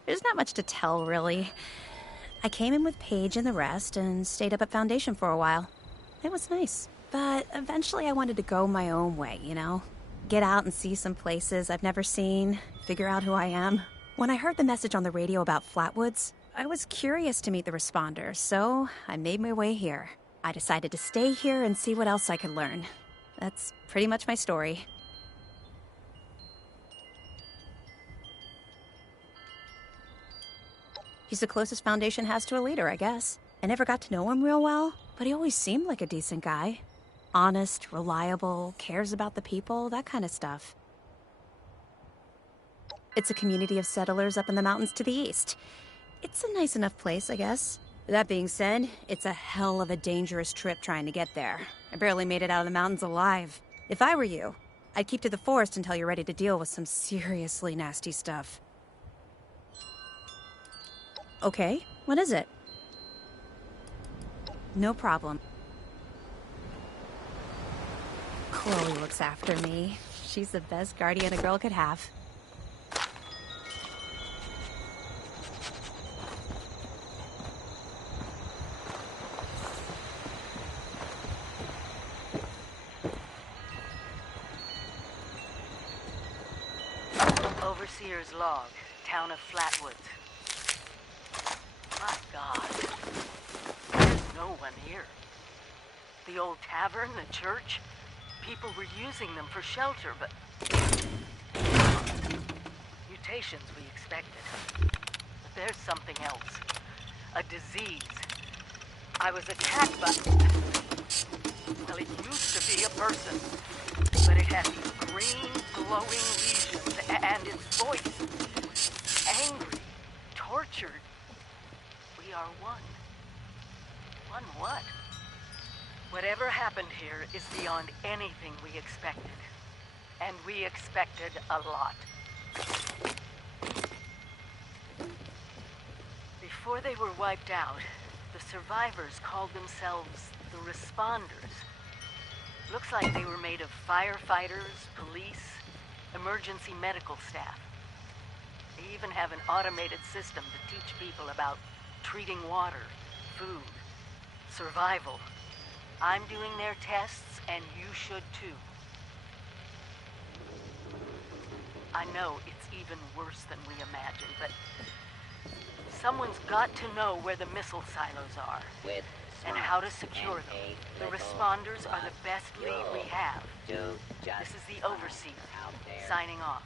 There's not much to tell, really. I came in with Paige and the rest and stayed up at Foundation for a while. It was nice. But eventually I wanted to go my own way, you know? Get out and see some places I've never seen, figure out who I am. When I heard the message on the radio about Flatwoods, I was curious to meet the Responders, so I made my way here. I decided to stay here and see what else I could learn. That's pretty much my story. He's the closest Foundation has to a leader, I guess. I never got to know him real well, but he always seemed like a decent guy. Honest, reliable, cares about the people, that kind of stuff. It's a community of settlers up in the mountains to the east. It's a nice enough place, I guess. That being said, it's a hell of a dangerous trip trying to get there. I barely made it out of the mountains alive. If I were you, I'd keep to the forest until you're ready to deal with some seriously nasty stuff. Okay, what is it? No problem. Chloe looks after me. She's the best guardian a girl could have. Overseer's log, town of Flatwoods. My God, there's no one here. The old tavern, the church, people were using them for shelter, but... Mutations we expected. But there's something else. A disease. I was attacked by... Well, it used to be a person, but it had these green, glowing lesions, and its voice. Angry, tortured. We are one. One what? Whatever happened here is beyond anything we expected. And we expected a lot. Before they were wiped out, the survivors called themselves the Responders. Looks like they were made of firefighters, police, emergency medical staff. They even have an automated system to teach people about treating water, food, survival. I'm doing their tests, and you should too. I know it's even worse than we imagined, but someone's got to know where the missile silos are and how to secure them. The Responders are the best lead we have. This is the Overseer, signing off.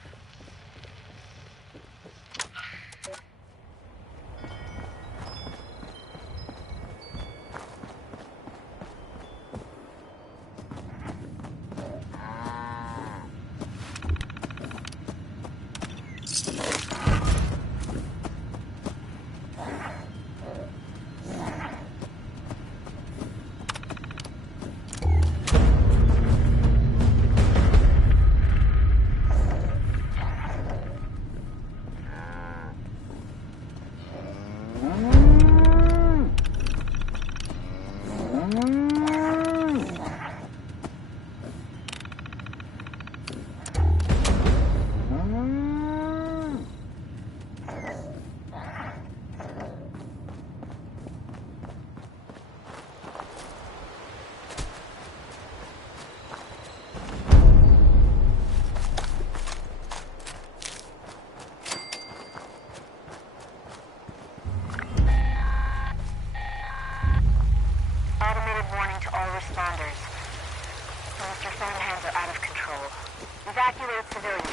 evacuate civilians.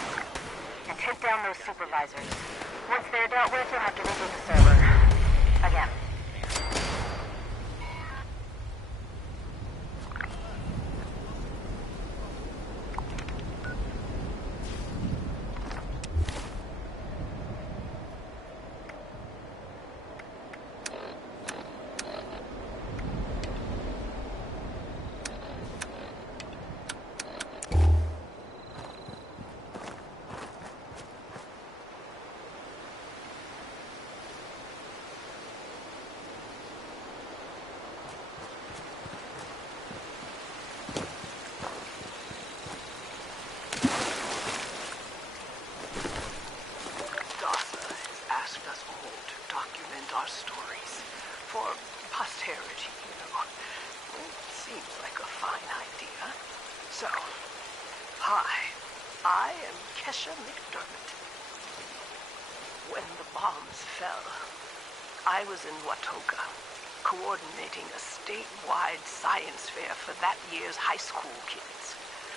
And take down those supervisors. Once they're dealt with, you'll have to reboot the server. Again. I was in Watoga, coordinating a statewide science fair for that year's high school kids.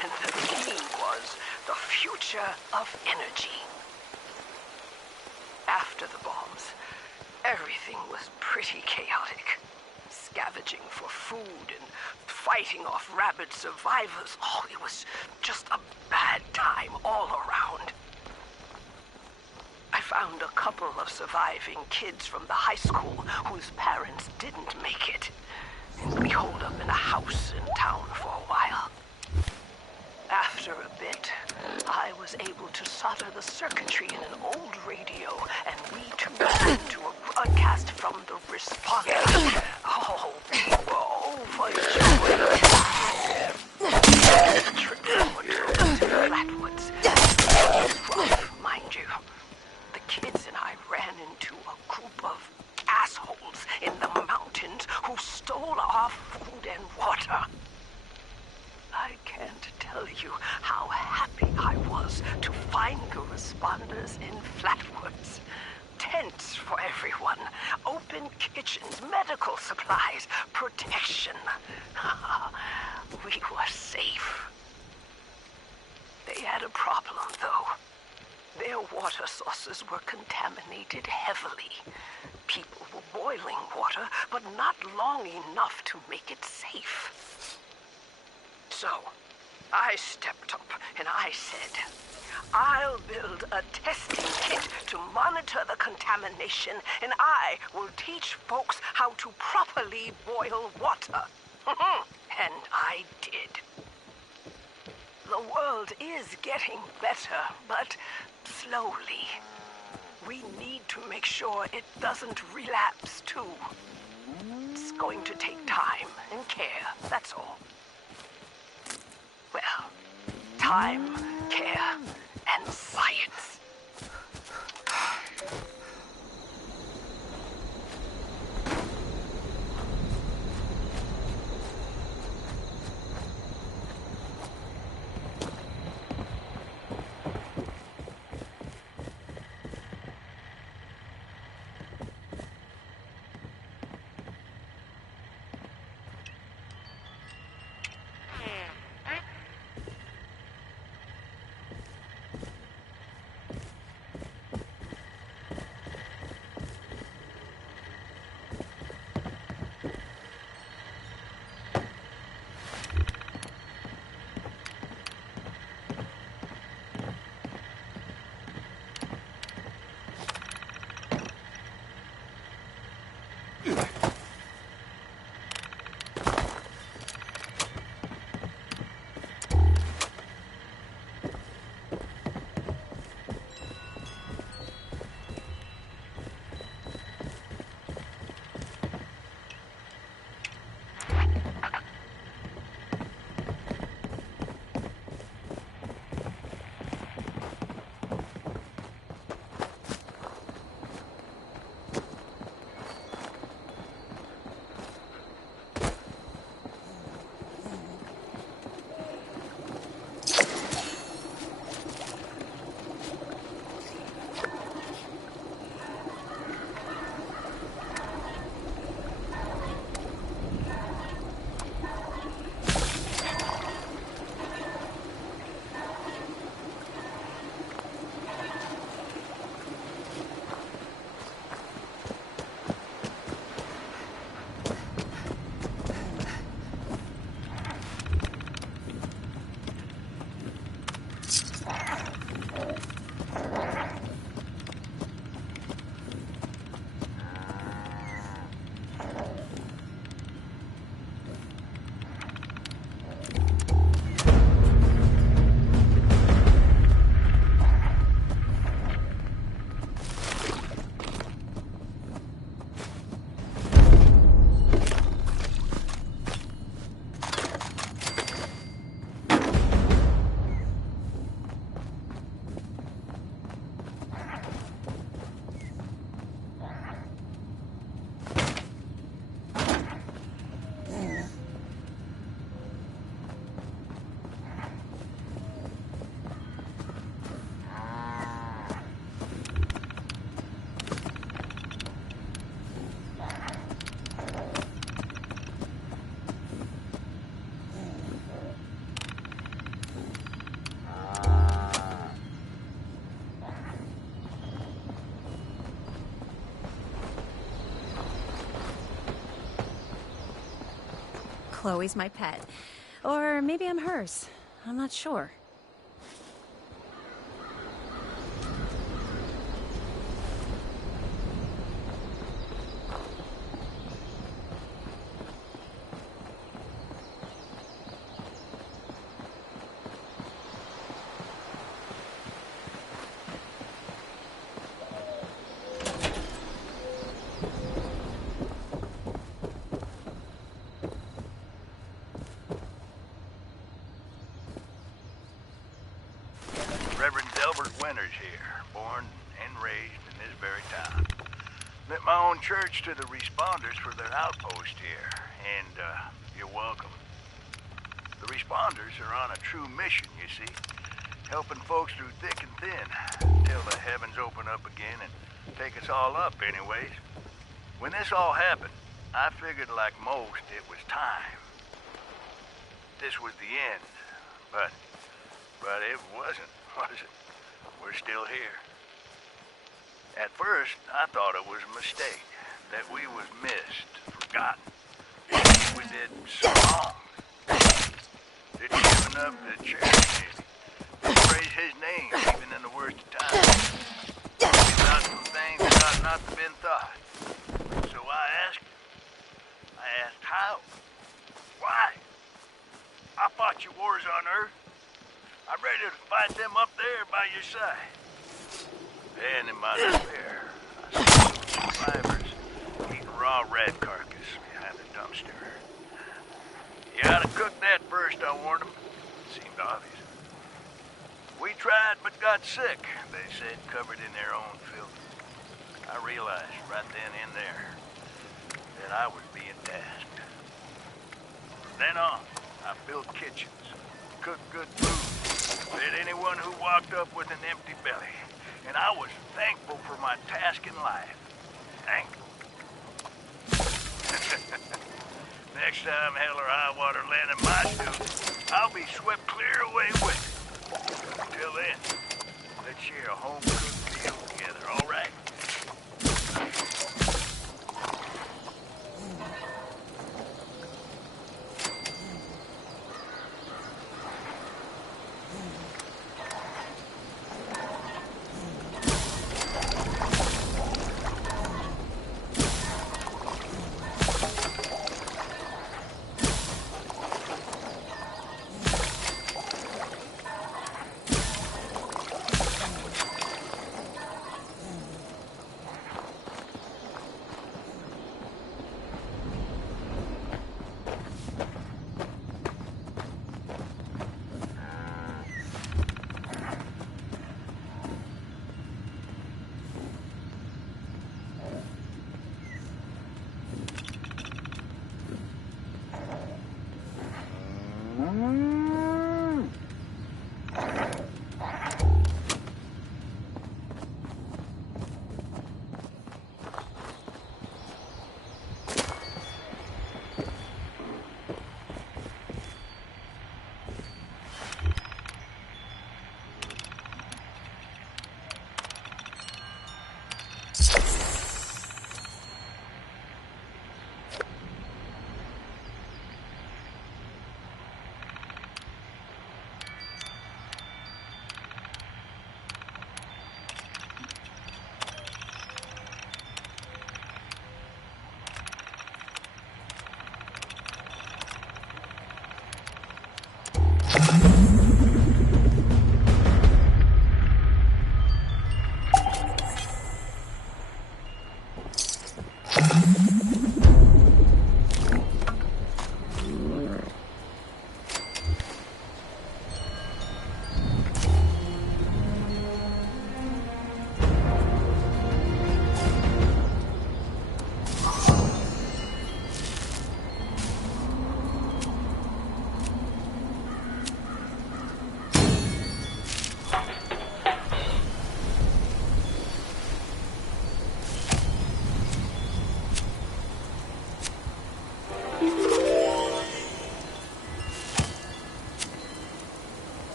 And the theme was the future of energy. After the bombs, everything was pretty chaotic. Scavenging for food and fighting off rabid survivors. Oh, it was just a bad time all around. I found a couple of surviving kids from the high school whose parents didn't make it. And we holed up in a house in town for a while. After a bit, I was able to solder the circuitry in an old radio, and we tuned into a broadcast from the responder. Oh, for joy. The trip from Watoga to Flatwoods. It was rough, mind you. The kids and I ran into a group of assholes in the mountains who stole our food and water. I can't tell you how happy I was to find the responders in Flatwoods. Tents for everyone, open kitchens, medical supplies, protection. We were safe. They had a problem, though. Their water sources were contaminated heavily. People were boiling water, but not long enough to make it safe. So, I stepped up and I said, I'll build a testing kit to monitor the contamination, and I will teach folks how to properly boil water. And I did. The world is getting better, but slowly. We need to make sure it doesn't relapse, too. It's going to take time and care, that's all. Well, time, care, and science. Chloe's my pet. Or maybe I'm hers. I'm not sure. Reverend Delbert Winters here, born and raised in this very town. Lent my own church to the responders for their outpost here, and you're welcome. The responders are on a true mission, you see, helping folks through thick and thin, till the heavens open up again and take us all up anyways. When this all happened, I figured like most it was time. This was the end, but it wasn't, was it? We're still here. At first, I thought it was a mistake, that we was missed, forgotten. We did so wrong. Did giving up the charity, praise his name even in the worst of times. We thought some things that ought not to have been thought. So I asked how? Why? I fought your wars on Earth. I'm ready to fight them up there by your side. And in my despair, I saw survivors eating raw rat carcass behind the dumpster. You ought to cook that first, I warned them. Seemed obvious. We tried but got sick, they said, covered in their own filth. I realized right then and there that I was being tasked. From then on, I built kitchens, cooked good food, fed anyone who walked up with an empty belly. And I was thankful for my task in life. Thankful. Next time hell or high water land in my stew, I'll be swept clear away with it. Until then, let's share a home-cooked meal together, all right?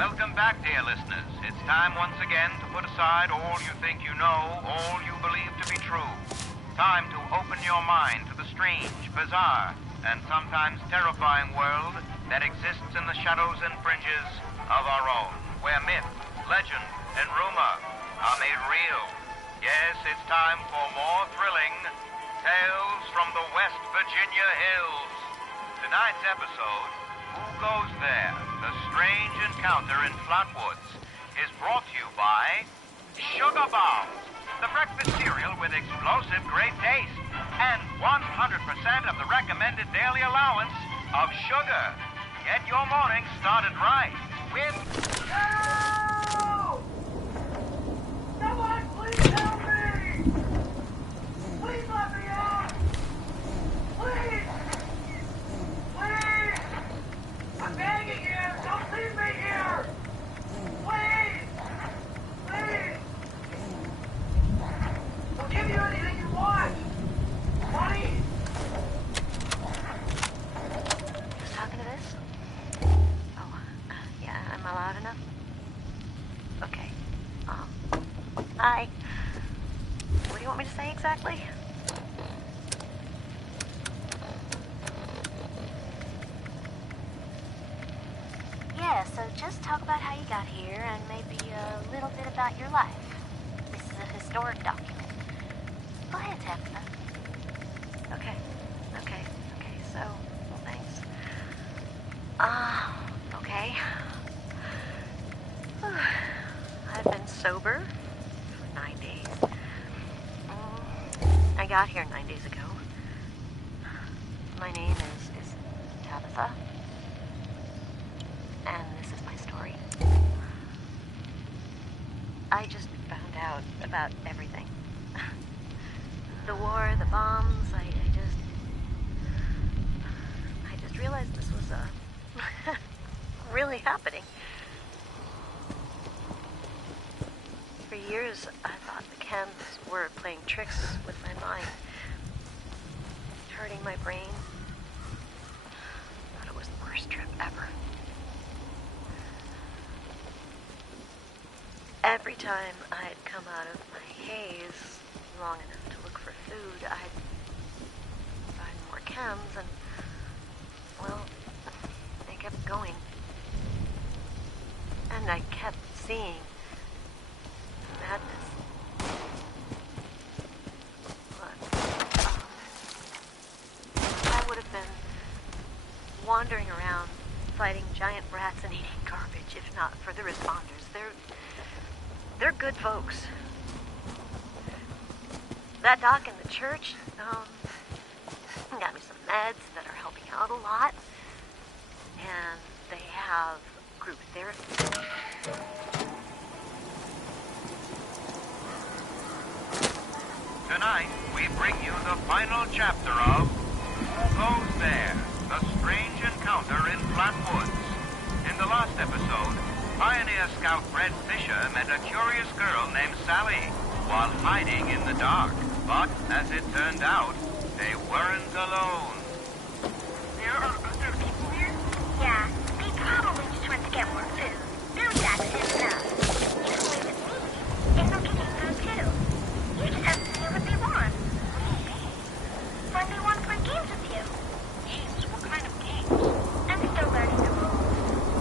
Welcome back, dear listeners. It's time once again to put aside all you think you know, all you believe to be true. Time to open your mind to the strange, bizarre, and sometimes terrifying world that exists in the shadows and fringes of our own, where myth, legend, and rumor are made real. Yes, it's time for more thrilling Tales from the West Virginia Hills. Tonight's episode, Who Goes There? The Strange Encounter in Flatwoods, is brought to you by Sugar Bombs, the breakfast cereal with explosive great taste and 100% of the recommended daily allowance of sugar. Get your morning started right with... Help! Someone please help me! Please let me out! Please! Please! I'm begging you! Don't leave me here! Please! Please! I'll give you anything you want! Money! Who's talking to this? Oh, yeah, am I loud enough? Okay. Hi. What do you want me to say exactly? Yeah, so just talk about how you got here and maybe a little bit about your life. This is a historic document. Go ahead, Tabitha. Okay, so, well, thanks. Okay. I've been sober for 9 days. I got here 9 days ago. My name is Tabitha. And this is my story. I just found out about everything. The war, the bombs, I just realized this was, really happening. For years, I thought the chems were playing tricks with my mind, hurting my brain. I thought it was the worst trip ever. Every time I'd come out of my haze long enough to look for food, I'd find more chems and, well, they kept going. And I kept seeing madness. But, I would have been wandering around fighting giant rats and eating garbage if not for the responders. They're good folks. That doc in the church, got me some meds that are helping out a lot. And they have group therapy. Tonight, we bring you the final chapter of Who Goes There? The Strange Encounter in Flatwoods. In the last episode, Pioneer Scout Fred Fisher met a curious girl named Sally while hiding in the dark. But, as it turned out, they weren't alone. There are other people here? Yeah, they probably just went to get more food. Bill Jackson enough. You can leave with me, and they'll get you food too. You just have to do what they want. When they want to play games with you. Games? What kind of games? I'm still learning the rules.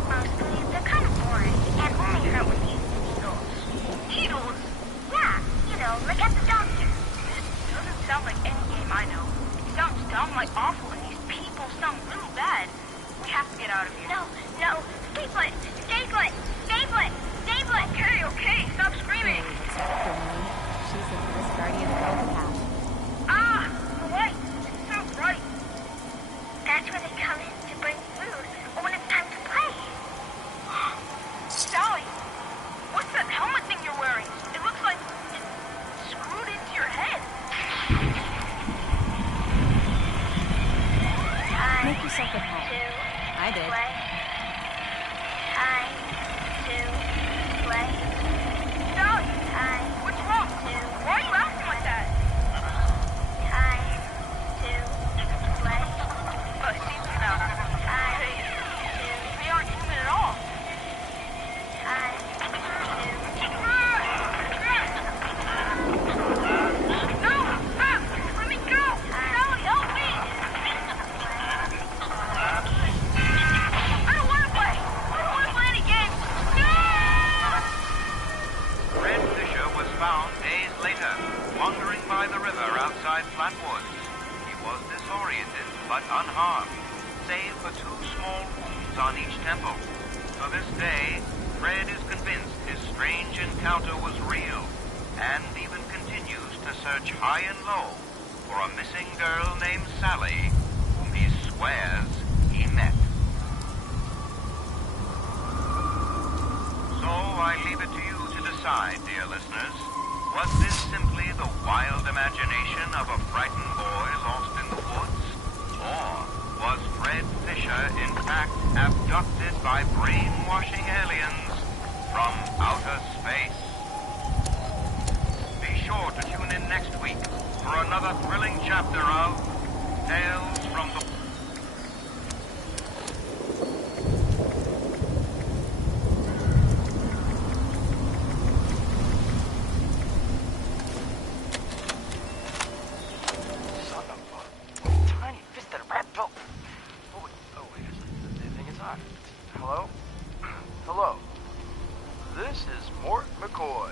Mostly, they're kind of boring, and only hurt when you use needles. Needles? Yeah, you know, like at the doctor. Doesn't sound like any game I know. It sounds downright awful, and these people sound really bad. We have to get out of here. No, stay put, stay put, stay put, stay put. Okay, stop screaming. It's Dr. Moon. She's the first guardian of Elder Path. Right. Sounds right. That's where they come in to bring food, or when it's time to play. Sally, what's that helmet thing you're wearing? It looks like it's screwed into your head. Make yourself at home. I did. Play. Time to play. Sally, what's wrong? Why are you acting like that? Time to play. Oh, it seems now. They aren't human at all. on each temple. To this day, Fred is convinced his strange encounter was real, and even continues to search high and low for a missing girl named Sally, whom he swears he met. So I leave it to you to decide, dear listeners. Was this simply the wild imagination of a frightened boy lost in the woods? Or was Fred Fisher in fact abducted by brainwashing aliens from outer space? Be sure to tune in next week for another thrilling chapter of Tales from the... Hello. This is Mort McCoy.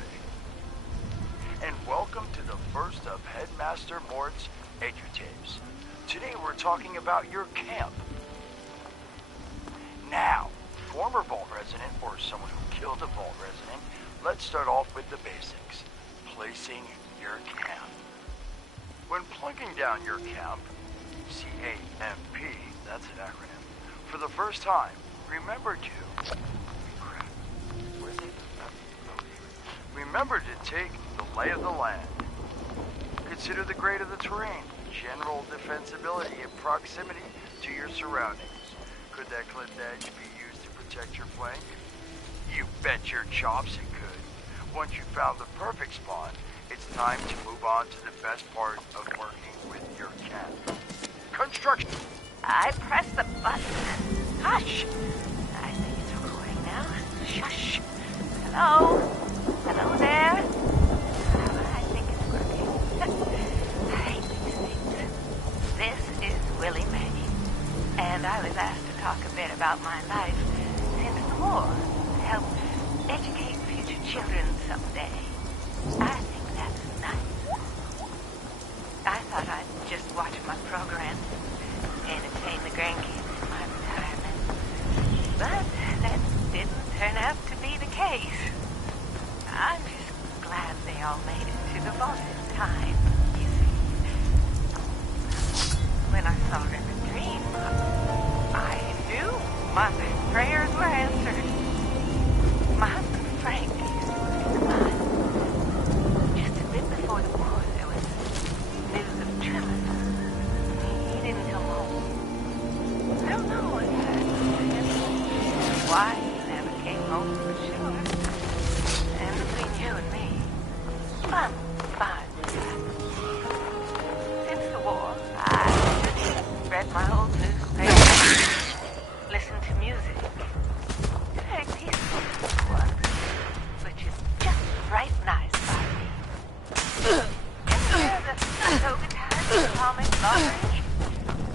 And welcome to the first of Headmaster Mort's EduTapes. Today we're talking about your camp. Now, former Vault resident or someone who killed a Vault resident, let's start off with the basics. Placing your camp. When plunking down your camp, C-A-M-P, that's an acronym, for the first time, remember to take the lay of the land. Consider the grade of the terrain, general defensibility, and proximity to your surroundings. Could that cliff edge be used to protect your flank? You bet your chops it could. Once you've found the perfect spot, it's time to move on to the best part of working with your camp. Construction. I pressed the button. Hush! I think it's recording now. Shush! Hello? Hello there? I think it's working. I hate these things. This is Willie Mae, and I was asked to talk a bit about my life since the war, to help educate future children someday. I think that's nice. I thought I'd just watch my program, entertain the grandkids in my retirement. But that didn't turn out to be the case. I'm just glad they all made it to the vault in time, you see. When I saw Reverend Dream, I knew my prayers were answered. My husband Frank used to work in the mine. Just a bit before the war, there was news of Trevor. He didn't come home. I don't know what happened. Why he never came home for sure. And between you and me, I'm fine with that. Since the war, I just read my old newspaper, listened to music, very peaceful one, which is just right nice by me. Ever hear the Toga Times Atomic Lottery?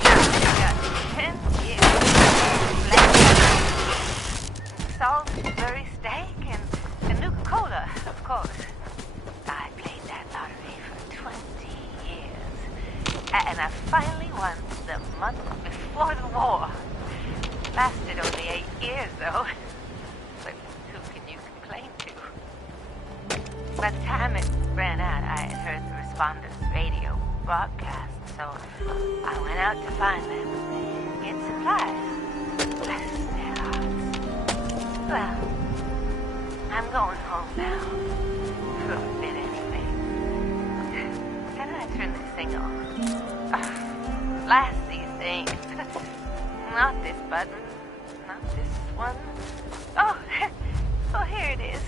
Got 10 years. Salisbury steak and Nuka-Cola, of course. I played that lottery for 20 years. And I finally won the month before the war. Lasted only 8 years, though. But who can you complain to? By the time it ran out, I had heard the responders' radio broadcast, so I went out to find them and get supplies. Bless their hearts. Well, I'm going home now. For a bit, anyway. How do I turn this thing off? Blast these things. Not this button. Not this one. Oh, oh, here it is.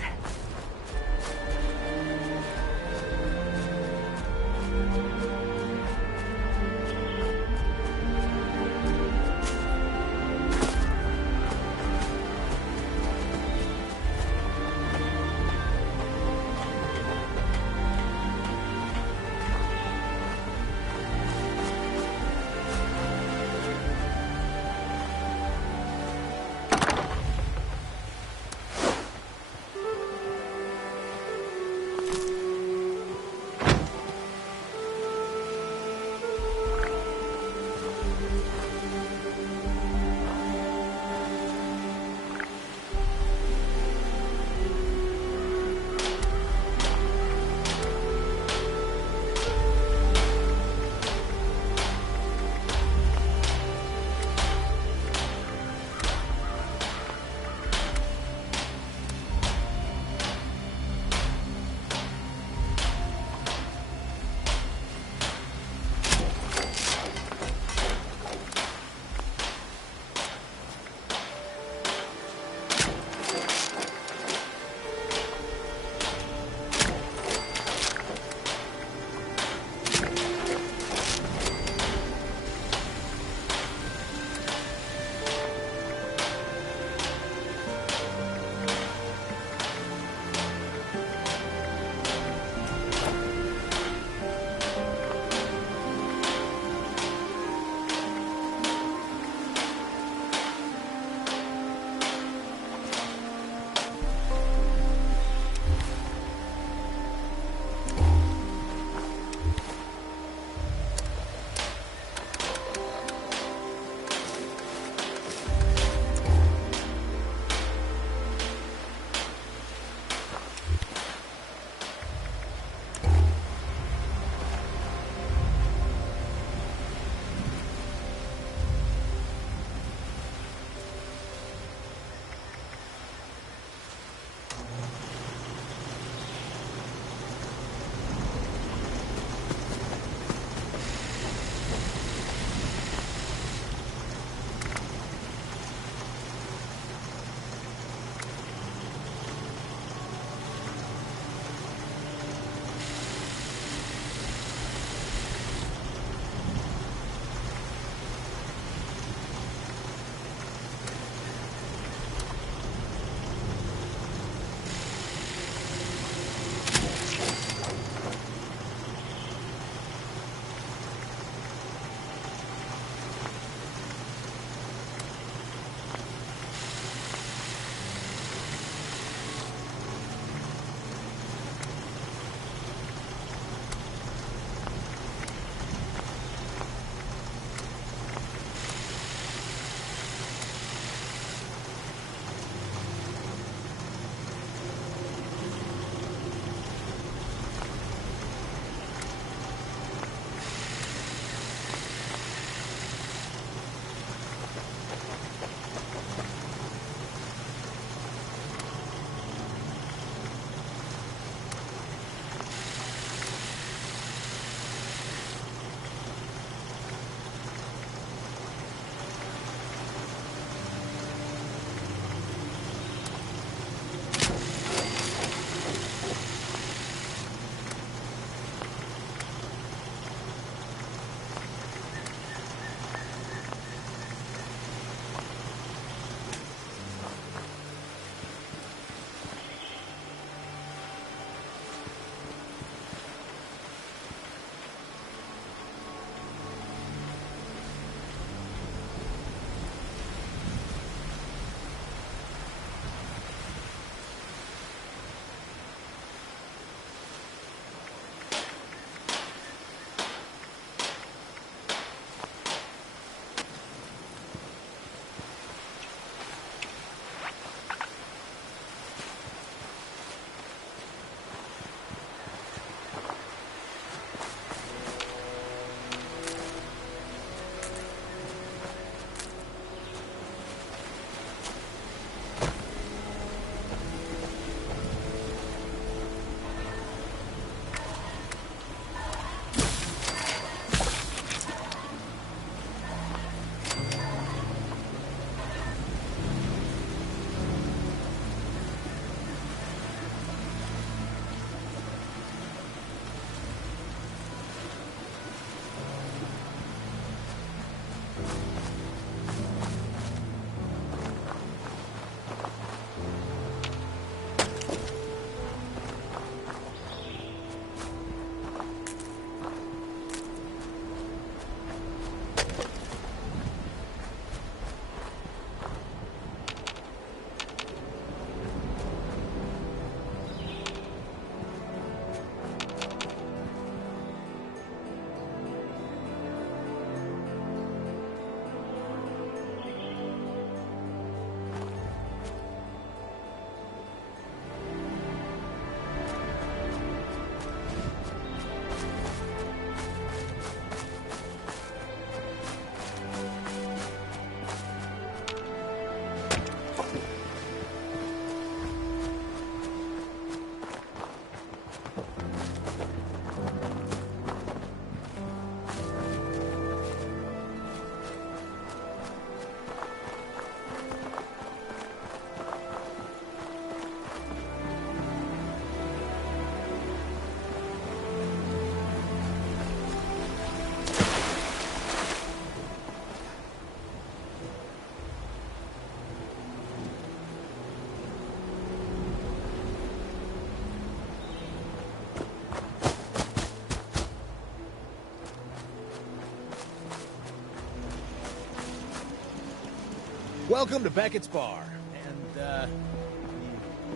Welcome to Beckett's Bar. And, the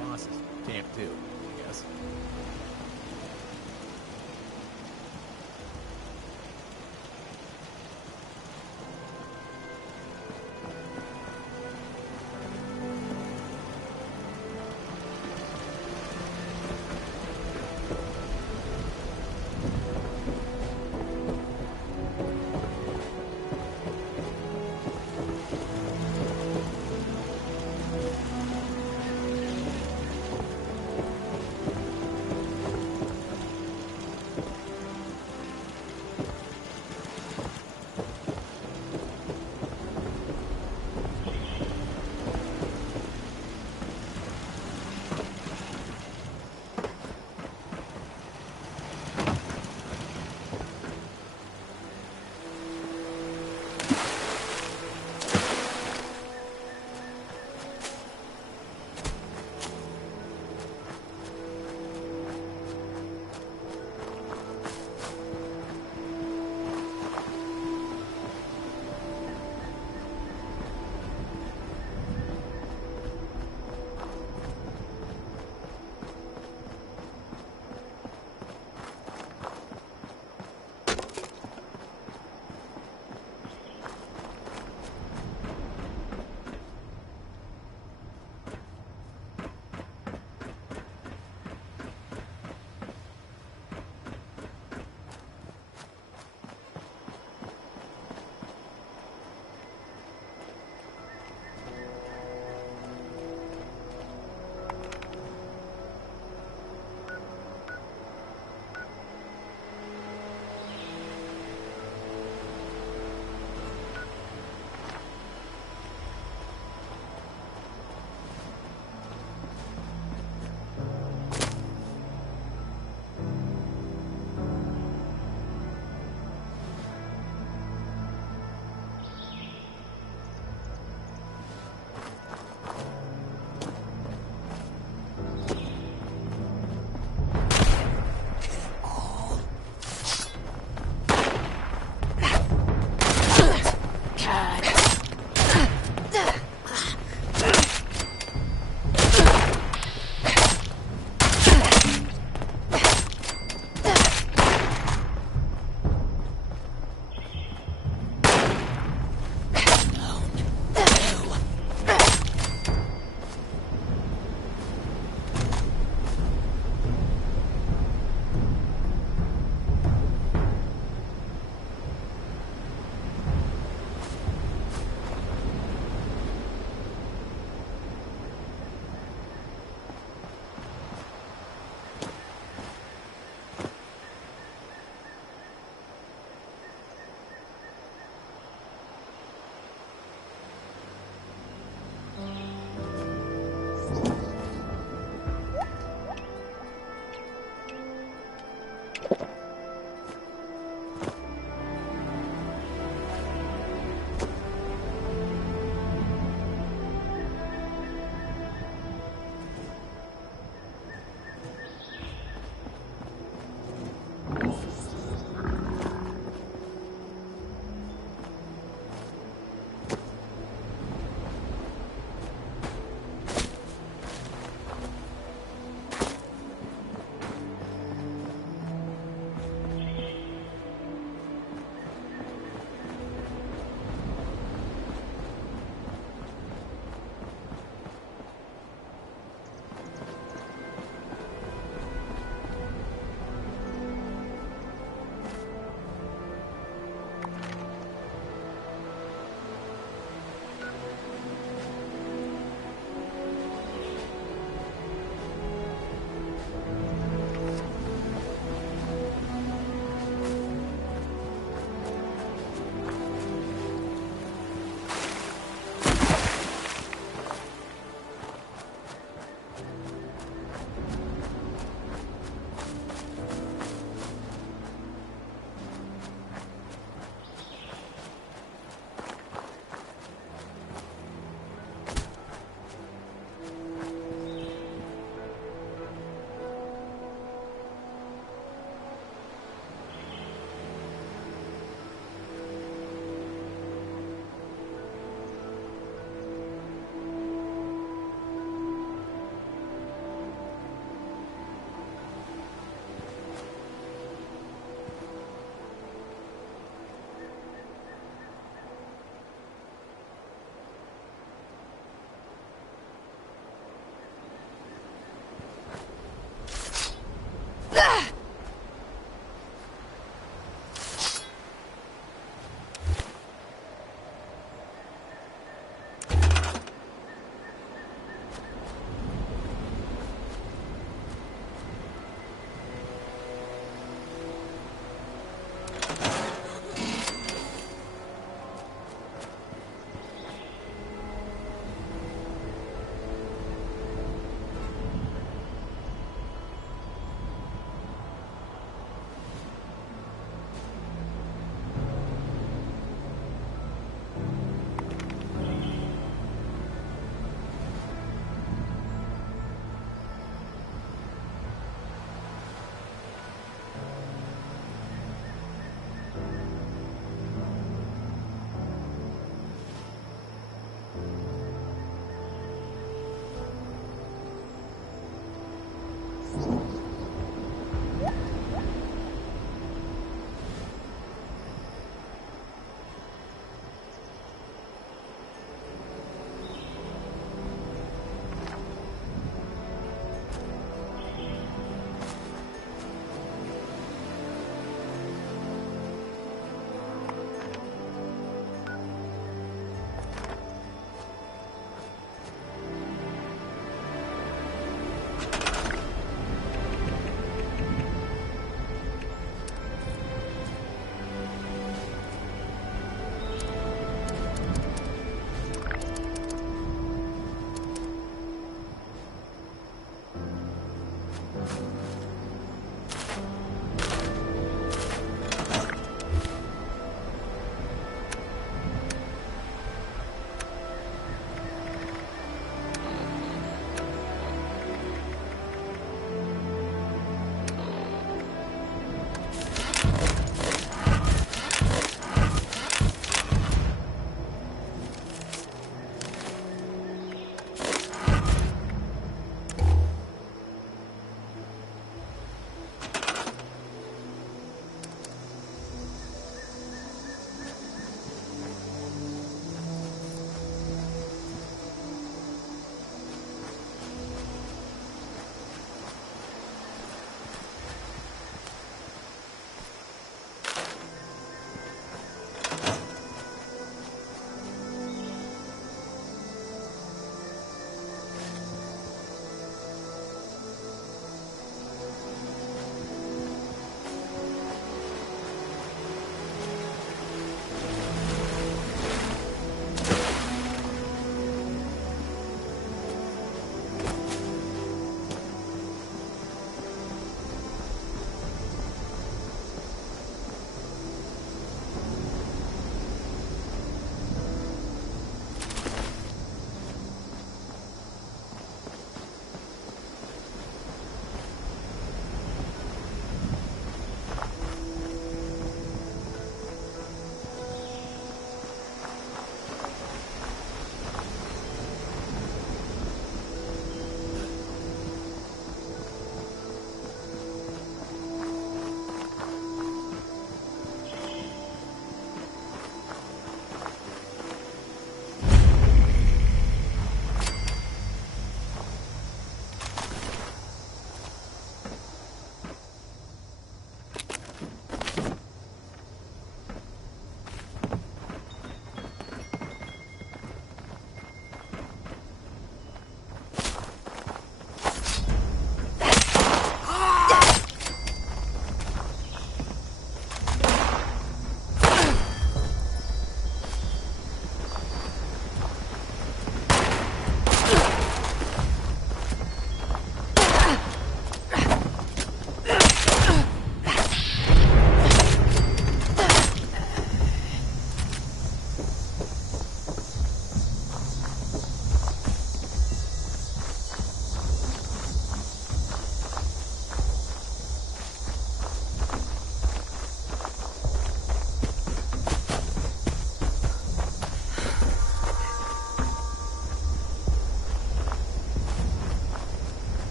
boss's camp, too, I guess.